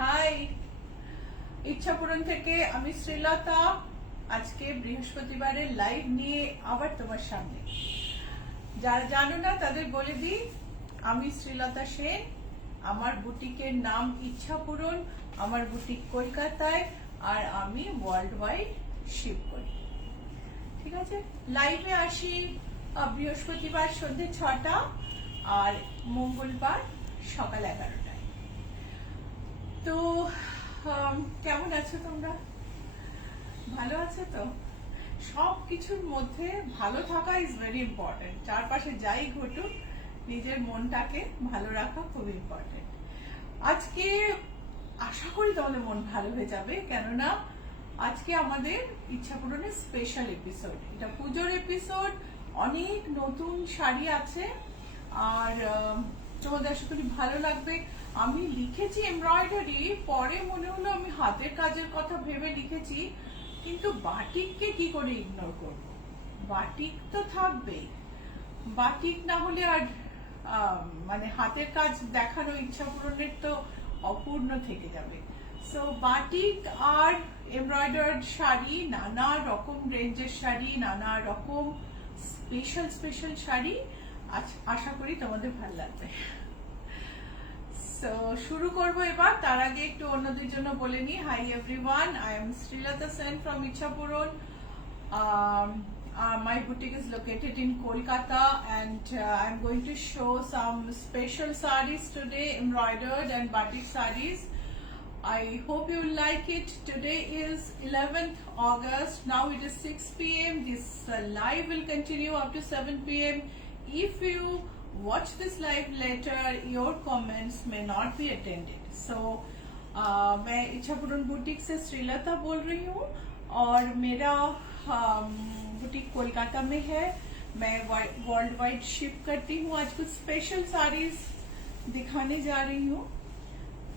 High, ইচ্ছাপূরণ থেকে আমি শ্রীলতা আজকে বৃহস্পতিবারের লাইভ নিয়ে আবার তোমার সামনে। যারা জানো না তাদের বলে দিই, আমি শ্রীলতা সেন, আমার বুটিকের নাম ইচ্ছাপূরণ, আমার বুটিক কলকাতায়, আর আমি ওয়ার্ল্ড ওয়াইড শিপ করি। ঠিক আছে, লাইভে আসি বৃহস্পতিবার সন্ধ্যে 6টা আর মঙ্গলবার সকাল 11টায়। তো কেমন আছো তোমরা? ভালো আছো তো? সবকিছুর মধ্যে ভালো থাকা ইজ ভেরি ইম্পর্টেন্ট। চারপাশে যাই ঘটুক, নিজের মনটাকে ভালো রাখা খুব ইম্পর্টেন্ট। আজকে আশা করি তোমাদের মন ভালো হয়ে যাবে, কেননা আজকে আমাদের ইচ্ছাপূরণের স্পেশাল এপিসোড। এটা পুজোর এপিসোড, অনেক নতুন শাড়ি আছে আর তোমাদের আশা করি ভালো লাগবে। আমি লিখেছি এমব্রয়ডারি, পরে মনে হলো আমি হাতের কাজের কথা ভেবে লিখেছি, কিন্তু বাটিককে কি করে ইগনোর করব? বাটিক তো থাকবেই, বাটিক না হলে আর মানে হাতের কাজ দেখানো ইচ্ছাপূরণের তো অপূর্ণ থেকে যাবে। সো বাটিক আর এমব্রয়ডার্ড শাড়ি, নানা রকম রেঞ্জের শাড়ি, নানা রকম স্পেশাল শাড়ি আশা করি তোমাদের ভালো লাগবে। So, শুরু করব এবার। তার আগে একটু অন্যদের জন্য বলে নি, hi everyone, I am Sreelata Sen from Ichchhapuran. My boutique is located in Kolkata and I'm going to show some special sarees today, embroidered and batik sarees. I hope you like it. Today is 11th August. Now it is 6 p.m. This live will continue up to 7 p.m. If you watch this live later, your comments may not be attended. So मैं इच्छापूरन boutique से श्रीलता बोल रही हूँ और मेरा boutique Kolkata में है। मैं वर्ल्ड वाइड शिप करती हूँ। आज कुछ स्पेशल साड़ीज दिखाने जा रही हूँ।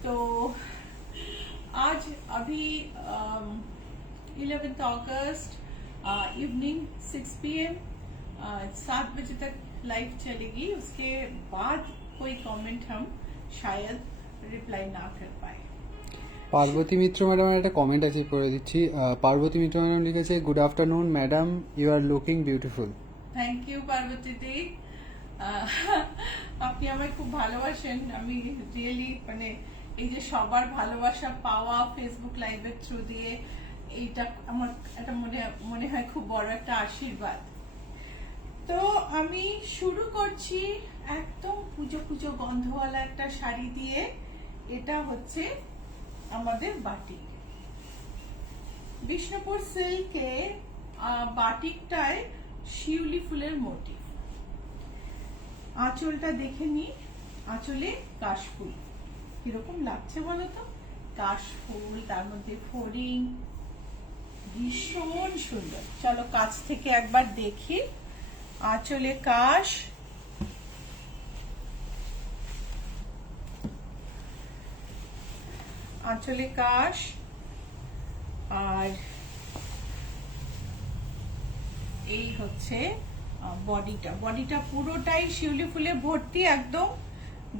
तो आज अभी 11th अगस्त इवनिंग 6 p.m. 7 बजे तक लाइव चलेगी। उसके बाद कोई कमेंट हम शायद रिप्लाई ना कर पाए। পার্বতী মিত্র ম্যাডামের একটা কমেন্ট আছে, পড়ে দিচ্ছি। পার্বতী মিত্র ম্যাডাম লিখেছে, good afternoon madam, you are looking beautiful. Thank you Parbati di, আপনি আমায় খুব ভালোবাসেন। আমি রিয়েলি মানে এই যে সবার ভালোবাসা পাওয়া ফেসবুক লাইভের থ্রু দিয়ে, এইটা আমার একটা মনে হয় খুব বড় একটা আশীর্বাদ। তো আমি শুরু করছি একদম পুজো পুজো গন্ধওয়ালা একটা শাড়ি দিয়ে। এটা হচ্ছে আমাদের বাটিক, বিষ্ণুপুর সিল্কে বাটিকটায় শিউলি ফুলের মোটিভ। আঁচলটা দেখে নি, আঁচলে কাশফুল কিরকম লাগছে বলো তো? কাশফুল, তার মধ্যে ফড়িং, ভীষণ সুন্দর। চলো কাছ থেকে একবার দেখি। আঁচলে কাশ, আঁচলে কাশ, আর এই হচ্ছে বডিটা পুরোটাই শিউলি ফুলে ভর্তি, একদম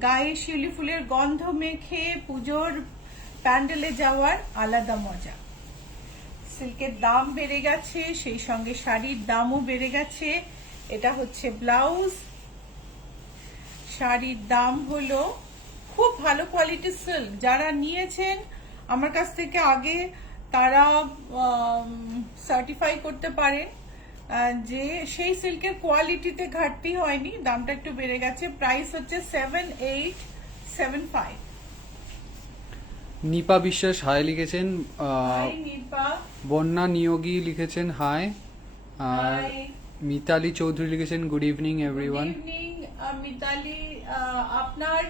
গায়ে শিউলি ফুলের গন্ধ মেখে পুজোর প্যান্ডেলে যাওয়ার আলাদা মজা। সিল্কের দাম বেড়ে গেছে, সেই সঙ্গে শাড়ির দামও বেড়ে গেছে। এটা হচ্ছে ব্লাউজ। শাড়ির দাম হলো, খুব ভালো কোয়ালিটির সিল্ক, যারা নিয়েছেন আমার কাছ থেকে আগে তারা সার্টিফাই করতে পারেন যে সেই সিল্কের কোয়ালিটিতে ঘাটতি হয়নি। দামটা একটু বেড়ে গেছে। প্রাইস হচ্ছে 7875। নিপা বিশ্বাস হাই লিখেছেন। নিপা। বন্যা নিয়োগী লিখেছেন হাই। আর মিতালি চৌধুরী লিখেছেন, good evening everyone. Good evening Mitali. আপনার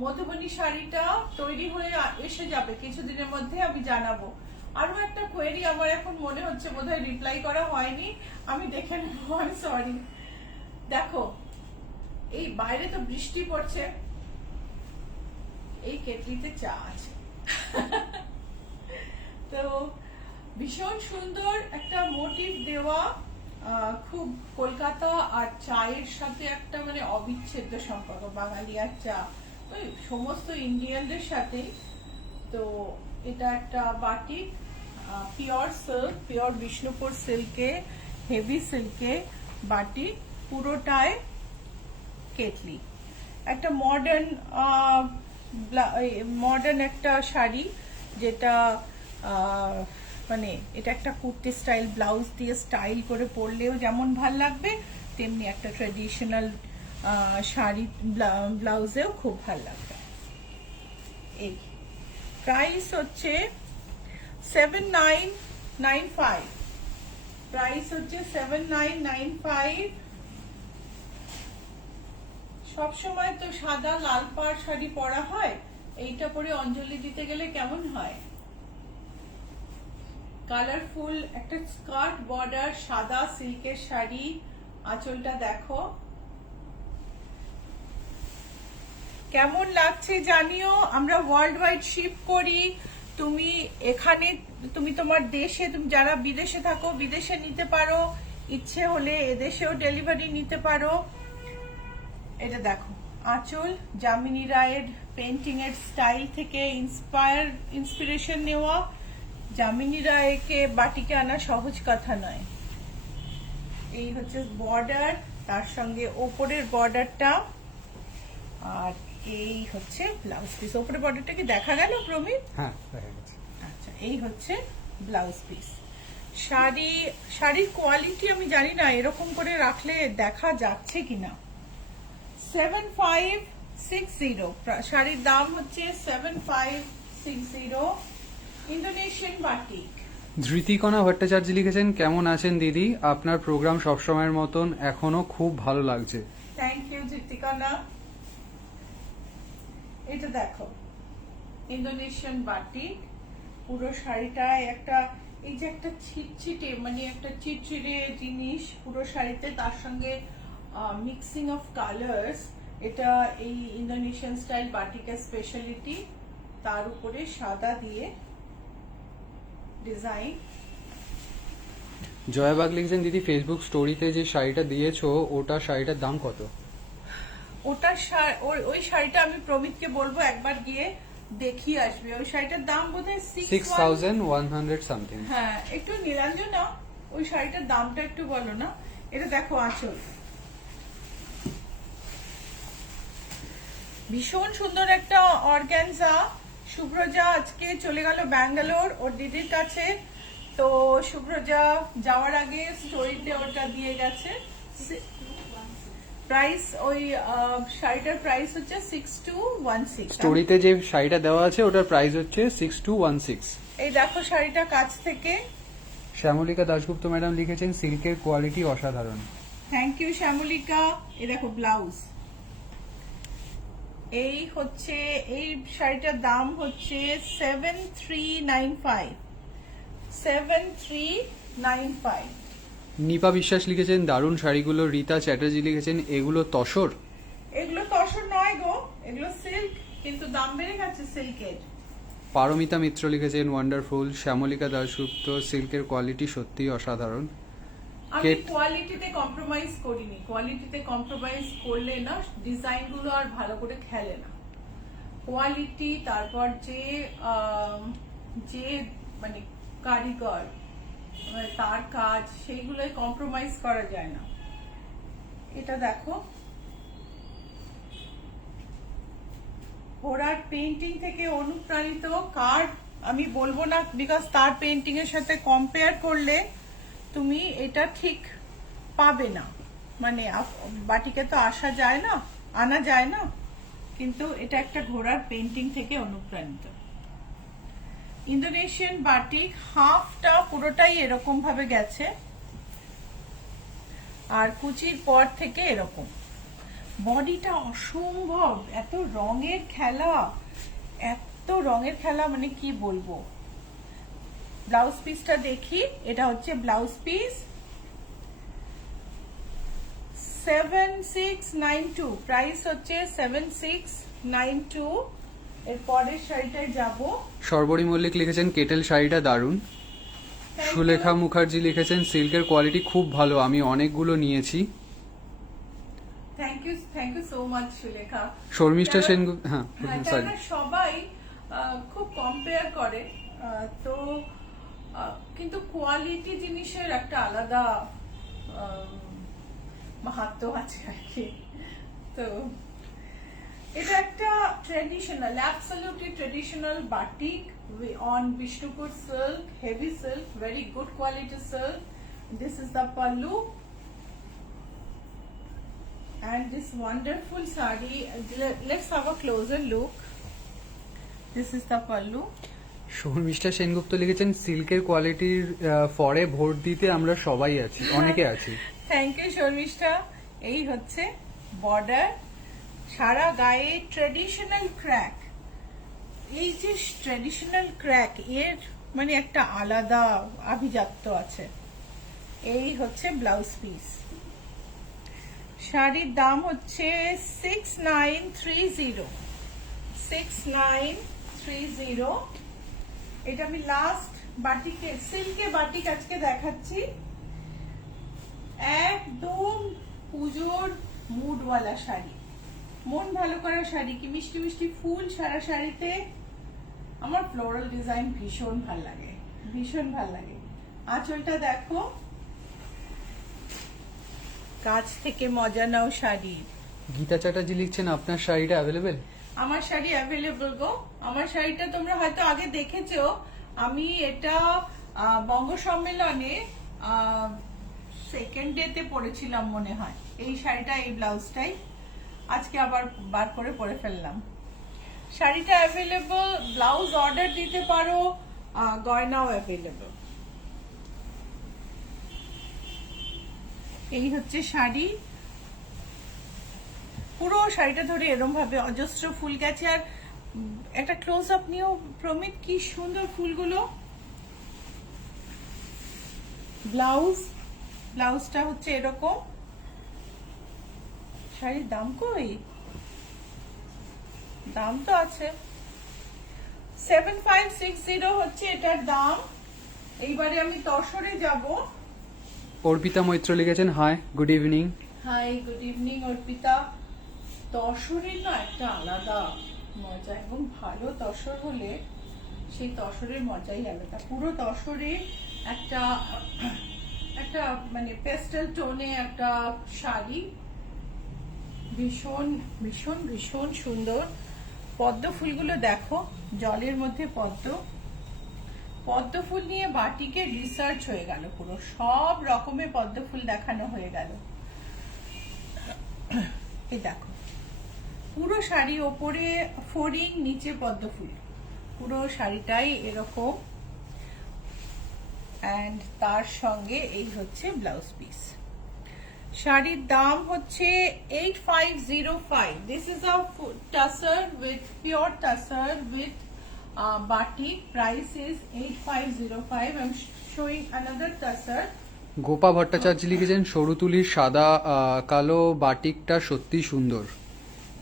মধুবনী শাড়িটা তৈরি হয়ে এসে যাবে কিছুদিনের মধ্যে, আমি জানাবো। আরো একটা কোয়েরি আমার এখন মনে হচ্ছে বোধহয় রিপ্লাই করা হয়নি, আমি দেখে নেব, আমি সরি। দেখো, এই বাইরে তো বৃষ্টি পড়ছে, এই কেটলিতে চা আছে। তো ভীষণ সুন্দর একটা মোটিভ দেওয়া, খুব কলকাতা আর চায়ের সাথে একটা মানে অবিচ্ছেদ্য সম্পর্ক, বাঙালি আর চা। ওই সমস্ত ইন্ডিয়ানদের সাথে। তো এটা একটা batik, pure silk, pure Bishnupur সিল্কে, হেভি সিল্কে বাটিক, পুরোটায় কেটলি। একটা মডার্ন একটা শাড়ি, যেটা মানে এটা একটা কুর্তি স্টাইল, ব্লাউজ দিয়ে স্টাইল করে পরলেও যেমন ভাল লাগবে, তেমনি একটা ট্র্যাডিশনাল শাড়ি ব্লাউজেও খুব ভাল লাগবে। এই প্রাইস হচ্ছে 7995, প্রাইস হচ্ছে 7995। সবসময় তো সাদা লাল পাড় শাড়ি পরা হয়, এইটা পরে অঞ্জলি দিতে গেলে কেমন হয়? কালারফুল একটা স্কার্ট বর্ডার সাদা সিল্কের শাড়ি, আঁচলটা দেখো কেমন লাগছে জানিও। আমরা ওয়ার্ল্ড ওয়াইড শিপ করি। তুমি এখানে, তুমি তোমার দেশে, তুমি যারা বিদেশে থাকো বিদেশে নিতে পারো, ইচ্ছে হলে এদেশেও ডেলিভারি নিতে পারো। এটা দেখো আঁচল, যামিনী রায়ের পেন্টিং এর স্টাইল থেকে ইন্সপিরেশন নেওয়া। যামিনী রায়কে বাটিকে আনা সহজ কথা নয়। এই হচ্ছে বর্ডার, তার সঙ্গে ওপরের বর্ডারটা, আর এই হচ্ছে ব্লাউজ পিস। ওপরের বর্ডারটা কি দেখা গেল প্রমিত? হ্যাঁ দেখা গেছে। আচ্ছা, এই হচ্ছে ব্লাউজ পিস। শাড়ির কোয়ালিটি আমি জানি না এরকম করে রাখলে দেখা যাচ্ছে কিনা। 7560, শাড়ির দাম হচ্ছে 7560। Indonesian batik. ধৃতিকণা ভট্টাচার্য লিখেছেন, কেমন আছেন দিদি? আপনার প্রোগ্রাম সবসময়ের মতন এখনো খুব ভালো লাগছে। Thank you Jitikana. এটা দেখো ইন্দোনেশিয়ান বাটিক, পুরো শাড়িটায় একটা এই যে একটা ছিটছিটে, মানে একটা চিটচিটে জিনিস পুরো শাড়িতে, তার সঙ্গে মিক্সিং অফ কালার্স। এটা এই ইন্দোনেশিয়ান স্টাইল বাটিকের স্পেশালিটি। তার উপরে সাদা দিয়ে ডিজাইন। জয়াবাগ লিখছেন, দিদি ফেসবুক স্টোরিতে যে শাড়িটা দিয়েছো ওটা শাড়িটার দাম কত? ওই শাড়িটা আমি প্রমিতকে বলবো একবার গিয়ে দেখিয়ে আসবে। ওই শাড়িটার দাম বোধহয় 6100 সামথিং। হ্যাঁ, একটু নীলাঞ্জনা ওই শাড়িটার দামটা একটু বলো না। এটা দেখো আঁচল, ভীষণ সুন্দর একটা অর্গানজা। শুভ্রজা আজকে চলে গেল ব্যাঙ্গালোর ওর দিদির কাছে, তো শুভ্রজা যাওয়ার আগে স্টোরিতে ওটা দিয়ে গেছে। প্রাইস, ওই শাড়িটার প্রাইস হচ্ছে 6216। স্টোরিতে যে শাড়িটা দেওয়া আছে ওটার প্রাইস হচ্ছে 6216। এই দেখো শাড়িটা কাছ থেকে। শ্যামলিকা দাশগুপ্ত ম্যাডাম লিখেছেন, সিল্কের কোয়ালিটি অসাধারণ। Thank you Shyamalika. এই দেখো ব্লাউজ। এই হচ্ছে, এই শাড়িটার দাম হচ্ছে 7395, 7395। নিপা বিশ্বাস লিখেছেন, দারুণ শাড়িগুলো। রীতা চ্যাটার্জি লিখেছেন, এগুলো তসর? এগুলো তসর নয় গো, এগুলো সিল্ক, কিন্তু দাম বেড়ে গেছে সিল্কের। পারমিতা মিত্র লিখেছেন, ওয়ান্ডারফুল। শ্যামলিকা দাশগুপ্ত, সিল্কের কোয়ালিটি সত্যিই অসাধারণ। আমি কোয়ালিটিতে কম্প্রোমাইজ করিনি, কোয়ালিটিতে কম্প্রোমাইজ করলে না ডিজাইন গুলো আর ভালো করে খেলে না। কোয়ালিটি, তারপর যে মানে কারিগর, মানে তার কাজ, সেইগুলোই কম্প্রোমাইজ করা যায় না। এটা দেখো ঘোড়ার পেইন্টিং থেকে অনুপ্রাণিত। কার আমি বলবো না, বিকজ তার পেইন্টিং এর সাথে কম্পেয়ার করলে তুমি এটা ঠিক পাবে না। মানে বাটিকে তো আসা যায় না, আনা যায় না, কিন্তু এটা একটা ঘোড়ার পেইন্টিং থেকে অনুপ্রাণিত। ইন্দোনেশিয়ান বাটিক, হাফটা পুরোটাই এরকম ভাবে গেছে, আর কুচির পর থেকে এরকম। বডিটা অসম্ভব, এত রঙের খেলা, এত রঙের খেলা, মানে কি বলবো। ব্লাউজ পিসটা দেখি, এটা হচ্ছে ব্লাউজ পিস। 7692, প্রাইস হচ্ছে 7692। এর পরের শাড়িটায় যাব। সর্বরী মল্লিক লিখেছেন, কেটেল শাড়িটা দারুণ। সুলেখা মুখার্জি লিখেছেন, সিল্কের কোয়ালিটি খুব ভালো, আমি অনেকগুলো নিয়েছি। Thank you so much Sulekha. Sharmistha কারণ- সেনগুপ্ত, হ্যাঁ হ্যাঁ, সরি, কেননা সবাই খুব কম্পেয়ার করে, তো কিন্তু কোয়ালিটি জিনিসের একটা আলাদা মাহাত্ম্য আছে আর কি। তো এটা একটা traditional, absolutely traditional batik on Vishnupur silk, heavy silk, very good quality silk. This is the pallu and this wonderful sari. Let's have a closer look. This is the pallu. Sharmistha Sengupta লিখেছেন সিল্কের কোয়ালিটির ফরে ভোট দিতে আমরা সবাই আছি, অনেকে আছি। Thank you Sharmistha. এই হচ্ছে বর্ডার, সারা গায়ে ট্রেডিশনাল ক্র্যাক। এই যে ট্রেডিশনাল ক্র্যাক, এর মানে একটা আলাদা আভিজাত্য আছে। এই হচ্ছে ব্লাউজ পিস। শাড়ির দাম হচ্ছে 6930, 6930। এটা আমি লাস্ট বাটিকে, সিল্কে বাটিক আজকে দেখাচ্ছি। একদম পুজোর মুডওয়ালা শাড়ি, মন ভালো করা শাড়ি, কি মিষ্টি মিষ্টি ফুল সারা শাড়িতে। আমার ফ্লোরাল ডিজাইন ভীষণ ভাল লাগে, ভীষণ ভাল লাগে। আঁচলটা দেখো, কাছ থেকে মজা নাও শাড়ির। গীতা চ্যাটার্জি লিখছেন আপনার শাড়িটা অ্যাভেলেবেল। আমার শাড়ি অ্যাভেলেবল গো। আমার শাড়িটা তোমরা হয়তো আগে দেখেছো, আমি এটা বঙ্গ সম্মেলনে সেকেন্ড ডেতে পরেছিলাম মনে হয়। এই শাড়িটা, এই ব্লাউজটাই আজকে আবার বার করে পরে ফেললাম। শাড়িটা অ্যাভেলেবল, ব্লাউজ অর্ডার দিতে পারো, গয়নাও অ্যাভেলেবল। এই হচ্ছে শাড়ি, পুরো শাড়িটা ধরে এরকম ভাবে অজস্র ফুল গেছে। আর একটা ক্লোজ আপ নিও প্রমিত, কি সুন্দর ফুলগুলো। ব্লাউজটা হচ্ছে এরকম। শাড়ির দাম কই? দাম তো আছে, 7560 হচ্ছে এটার দাম। এইবারে আমি তসরে যাব। অর্পিতা মৈত্র লিখেছেন hi good evening. Hi good evening Arpita. তসরের না একটা আলাদা মজা, এবং ভালো তসর হলে সেই তসরের মজাই আলাদা। পুরো তসরে একটা একটা মানে পেস্টেল টোনে একটা শাড়ি, ভীষণ ভীষণ ভীষণ সুন্দর। পদ্ম ফুলগুলো দেখো, জলের মধ্যে পদ্ম ফুল নিয়ে বাটিকে রিসার্চ হয়ে গেল, পুরো সব রকমের পদ্ম ফুল দেখানো হয়ে গেল। এই দেখো, পুরো শাড়ি ওপরে ফড়িং, নিচে পদ্ম ফুল, পুরো শাড়িটাই এরকম। এন্ড তার সঙ্গে এই হচ্ছে ব্লাউজ পিস। শাড়ির দাম হচ্ছে 8505। This is a tussar with pure tussar with batik. Price is 8505. I'm showing another tussar. Gopa Bhattacharya লিখেছেন সরু তুলির সাদা কালো বাটিকটা সত্যি সুন্দর।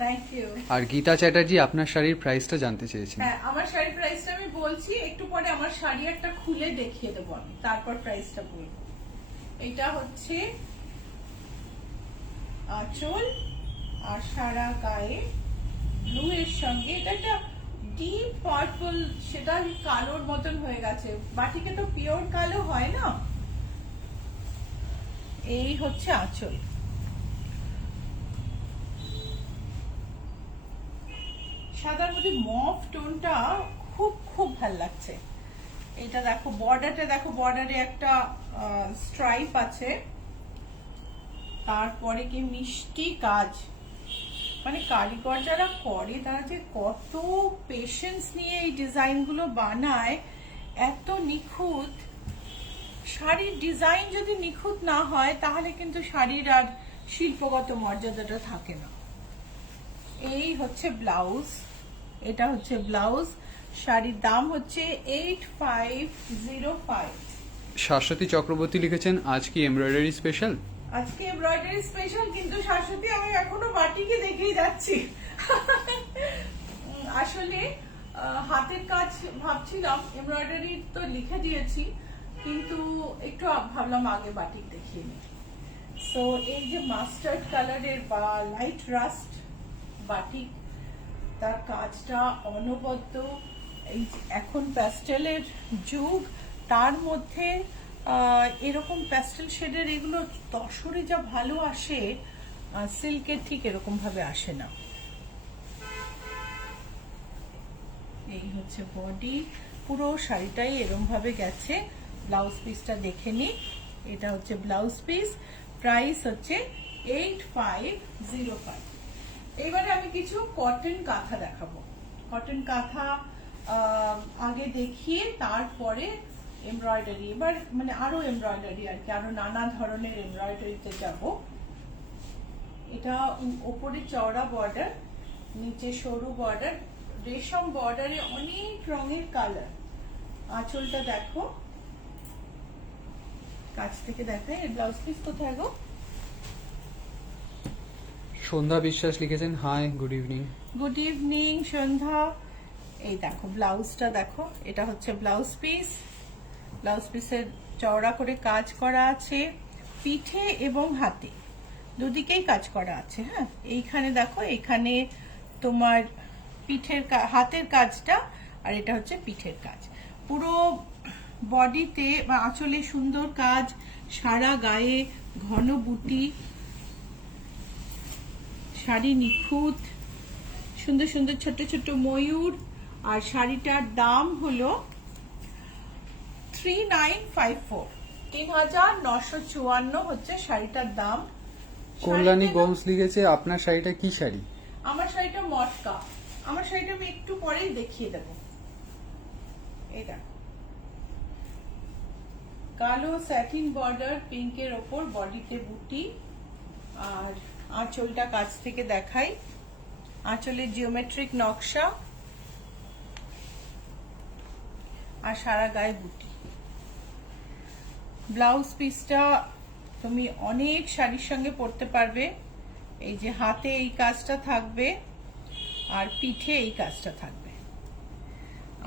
Thank you. আর গীতা চ্যাটার্জি আপনার শাড়ির প্রাইসটা জানতে চেয়েছেন। হ্যাঁ, আমার শাড়ির প্রাইসটা আমি বলছি একটু পরে। আমার শাড়ি একটা খুলে দেখিয়ে দেবো আমি, তারপর প্রাইসটা বলবো। এটা হচ্ছে আঁচল, আর সারা গায়ে ব্লু এর সঙ্গে এটা একটা ডিপ পার্পল, সেটা কালোর মতন হয়ে গেছে। বাটিকে তো পিওর কালো হয় না। এই হচ্ছে আঁচল। সাদার মধ্যে মফ টোনটা খুব খুব ভাল লাগছে। এটা দেখো বর্ডারটা, দেখো বর্ডারে একটা স্ট্রাইপ আছে, তারপরে কি মিষ্টি কাজ। মানে কারিগর যারা করে তারা যে কত পেশেন্স নিয়ে এই ডিজাইন গুলো বানায়, এত নিখুঁত। শাড়ির ডিজাইন যদি নিখুঁত না হয় তাহলে কিন্তু শাড়ির আর শিল্পগত মর্যাদাটা থাকে না। এই হচ্ছে ব্লাউজ, এটা হচ্ছে ব্লাউজ। শাড়ির দাম হচ্ছে 8505। শাশ্বতী চক্রবর্তী লিখেছেন আজ কি এমব্রয়ডারি স্পেশাল। আজকে এমব্রয়ডারি স্পেশাল, কিন্তু শাশ্বতী আমি এখনো বাটিকে দেখেই যাচ্ছি। আসলে হাতের কাজ ভাবছিলাম, এমব্রয়ডারি তো লিখে দিয়েছি, কিন্তু একটু ভাবলাম আগে বাটিক দেখিয়ে নিই। সো এই যে মাস্টার্ড কালারের বা লাইট রাস্ট বাটিক, তার কাজটা অনবদ্য। এই যে এখন প্যাস্টেলের যুগ, তার মধ্যে এরকম প্যাস্টেল শেডের এগুলো তসরে যা ভালো আসে, সিল্কের ঠিক এরকম ভাবে আসে না। এই হচ্ছে বডি, পুরো শাড়িটাই এরকম ভাবে গেছে। ব্লাউজ পিসটা দেখে নি, এটা হচ্ছে ব্লাউজ পিস, প্রাইস হচ্ছে 8505। এবারে আমি কিছু কটন কাঁথা দেখাবো। কটন কাঁথা আগে দেখিয়ে তারপরে এমব্রয়ডারি, এবার মানে আরো এমব্রয়ডারি আর কি, আরো নানা ধরনের এমব্রয়ডারিতে যাব। এটা উপরে চওড়া বর্ডার, নিচে সরু বর্ডার, রেশম বর্ডারে অনেক রঙের কালার। আঁচলটা দেখো, কাছ থেকে দেখাই। এর ব্লাউজ পিস কোথায় গো? সন্ধ্যা বিশ্বাস লিখেছেন, hi good evening. Good evening Sandhya. এই দেখো ব্লাউজটা দেখো, এটা হচ্ছে ব্লাউজ পিস। ব্লাউজ পিসের চওড়া করে কাজ করা আছে, পিঠে এবং হাতে দুদিকেই কাজ করা আছে। হ্যাঁ, এইখানে দেখো, এখানে তোমার পিঠের হাতের কাজটা, আর এটা হচ্ছে পিঠের কাজ। পুরো বডিতে বা আঁচলে সুন্দর কাজ, সারা গায়ে ঘন বুটি, শাড়ি নিখুঁত, সুন্দর সুন্দর ছোট ছোট ময়ূর। আর শাড়িটার দাম হলো 3954, 3954 হচ্ছে শাড়িটার দাম। কল্যাণী গোমস লিখেছে, আপনার শাড়িটা কি শাড়ি? আমার শাড়িটা মটকা। আমার শাড়িটা আমি একটু পরেই দেখিয়ে দেব। এটা কালো স্যাটিন বর্ডার, পিঙ্কের ওপর বডিতে বুটি, আর আঁচলটা কাছ থেকে দেখাই। আঁচলে জিওমেট্রিক নকশা আর সারা গায়ে বুটি। ব্লাউজ পিসটা তুমি অনেক শাড়ির সঙ্গে পরতে পারবে। এই যে হাতে এই কাজটা থাকবে, আর পিঠে এই কাজটা থাকবে।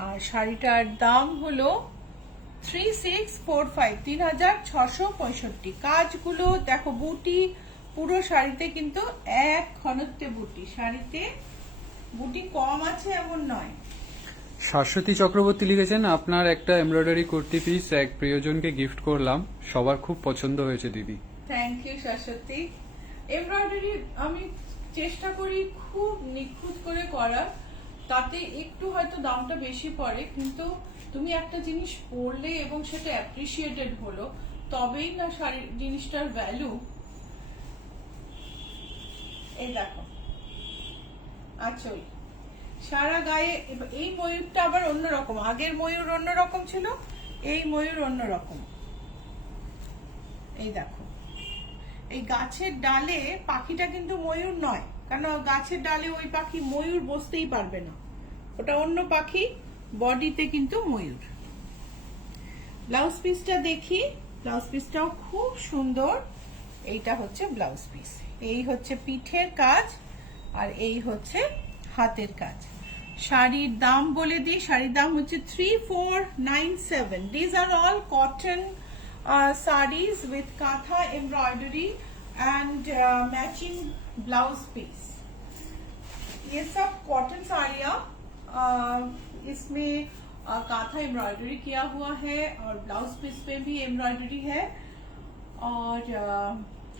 আর শাড়িটার দাম হলো 3645, 3665। কাজগুলো দেখো, বুটি পুরো শাড়িতে কিন্তু এক ঘনত্বে বুটি, শাড়িতে বুটি কম আছে এমন নয়। শাশ্বতী চক্রবর্তী লিখেছেন, আপনার একটা এমব্রয়ডারি কুর্তি পিস এক প্রিয়জনকে গিফট করলাম, সবার খুব পছন্দ হয়েছে দিদি। Thank you Shashwati. এমব্রয়ডারি আমি চেষ্টা করি খুব নিখুঁত করে করার, তাতে একটু হয়তো দামটা বেশি পড়ে, কিন্তু তুমি একটা জিনিস পরলে এবং সেটা অ্যাপ্রিসিয়েটেড হলো, তবেই না শাড়ির জিনিসটার ভ্যালু। এই দেখো আঁচল, সারা গায়ে। এই ময়ূরটা আবার অন্যরকম, আগের ময়ূর অন্যরকম ছিল, এই ময়ূর অন্যরকম। এই দেখো, এই গাছের ডালে পাখিটা কিন্তু ময়ূর নয়, কারণ গাছের ডালে ওই পাখি ময়ূর বসতেই পারবে না, ওটা অন্য পাখি, বডিতে কিন্তু ময়ূর। ব্লাউজ পিসটা দেখি, ব্লাউজ পিসটাও খুব সুন্দর। এইটা হচ্ছে ব্লাউজ পিস, এই হচ্ছে পিঠের কাজ, আর এই হচ্ছে হাতের কাজ। শাড়ির দাম বলে দিই, শাড়ির দাম হচ্ছে 3497। These are all cotton sarees with katha embroidery and matching blouse piece. ये सब कॉटन साड़ियाँ, इसमें काथा एम्ब्रॉयडरी किया हुआ है और ब्लाउज पीस पे भी एम्ब्रॉयडरी है, और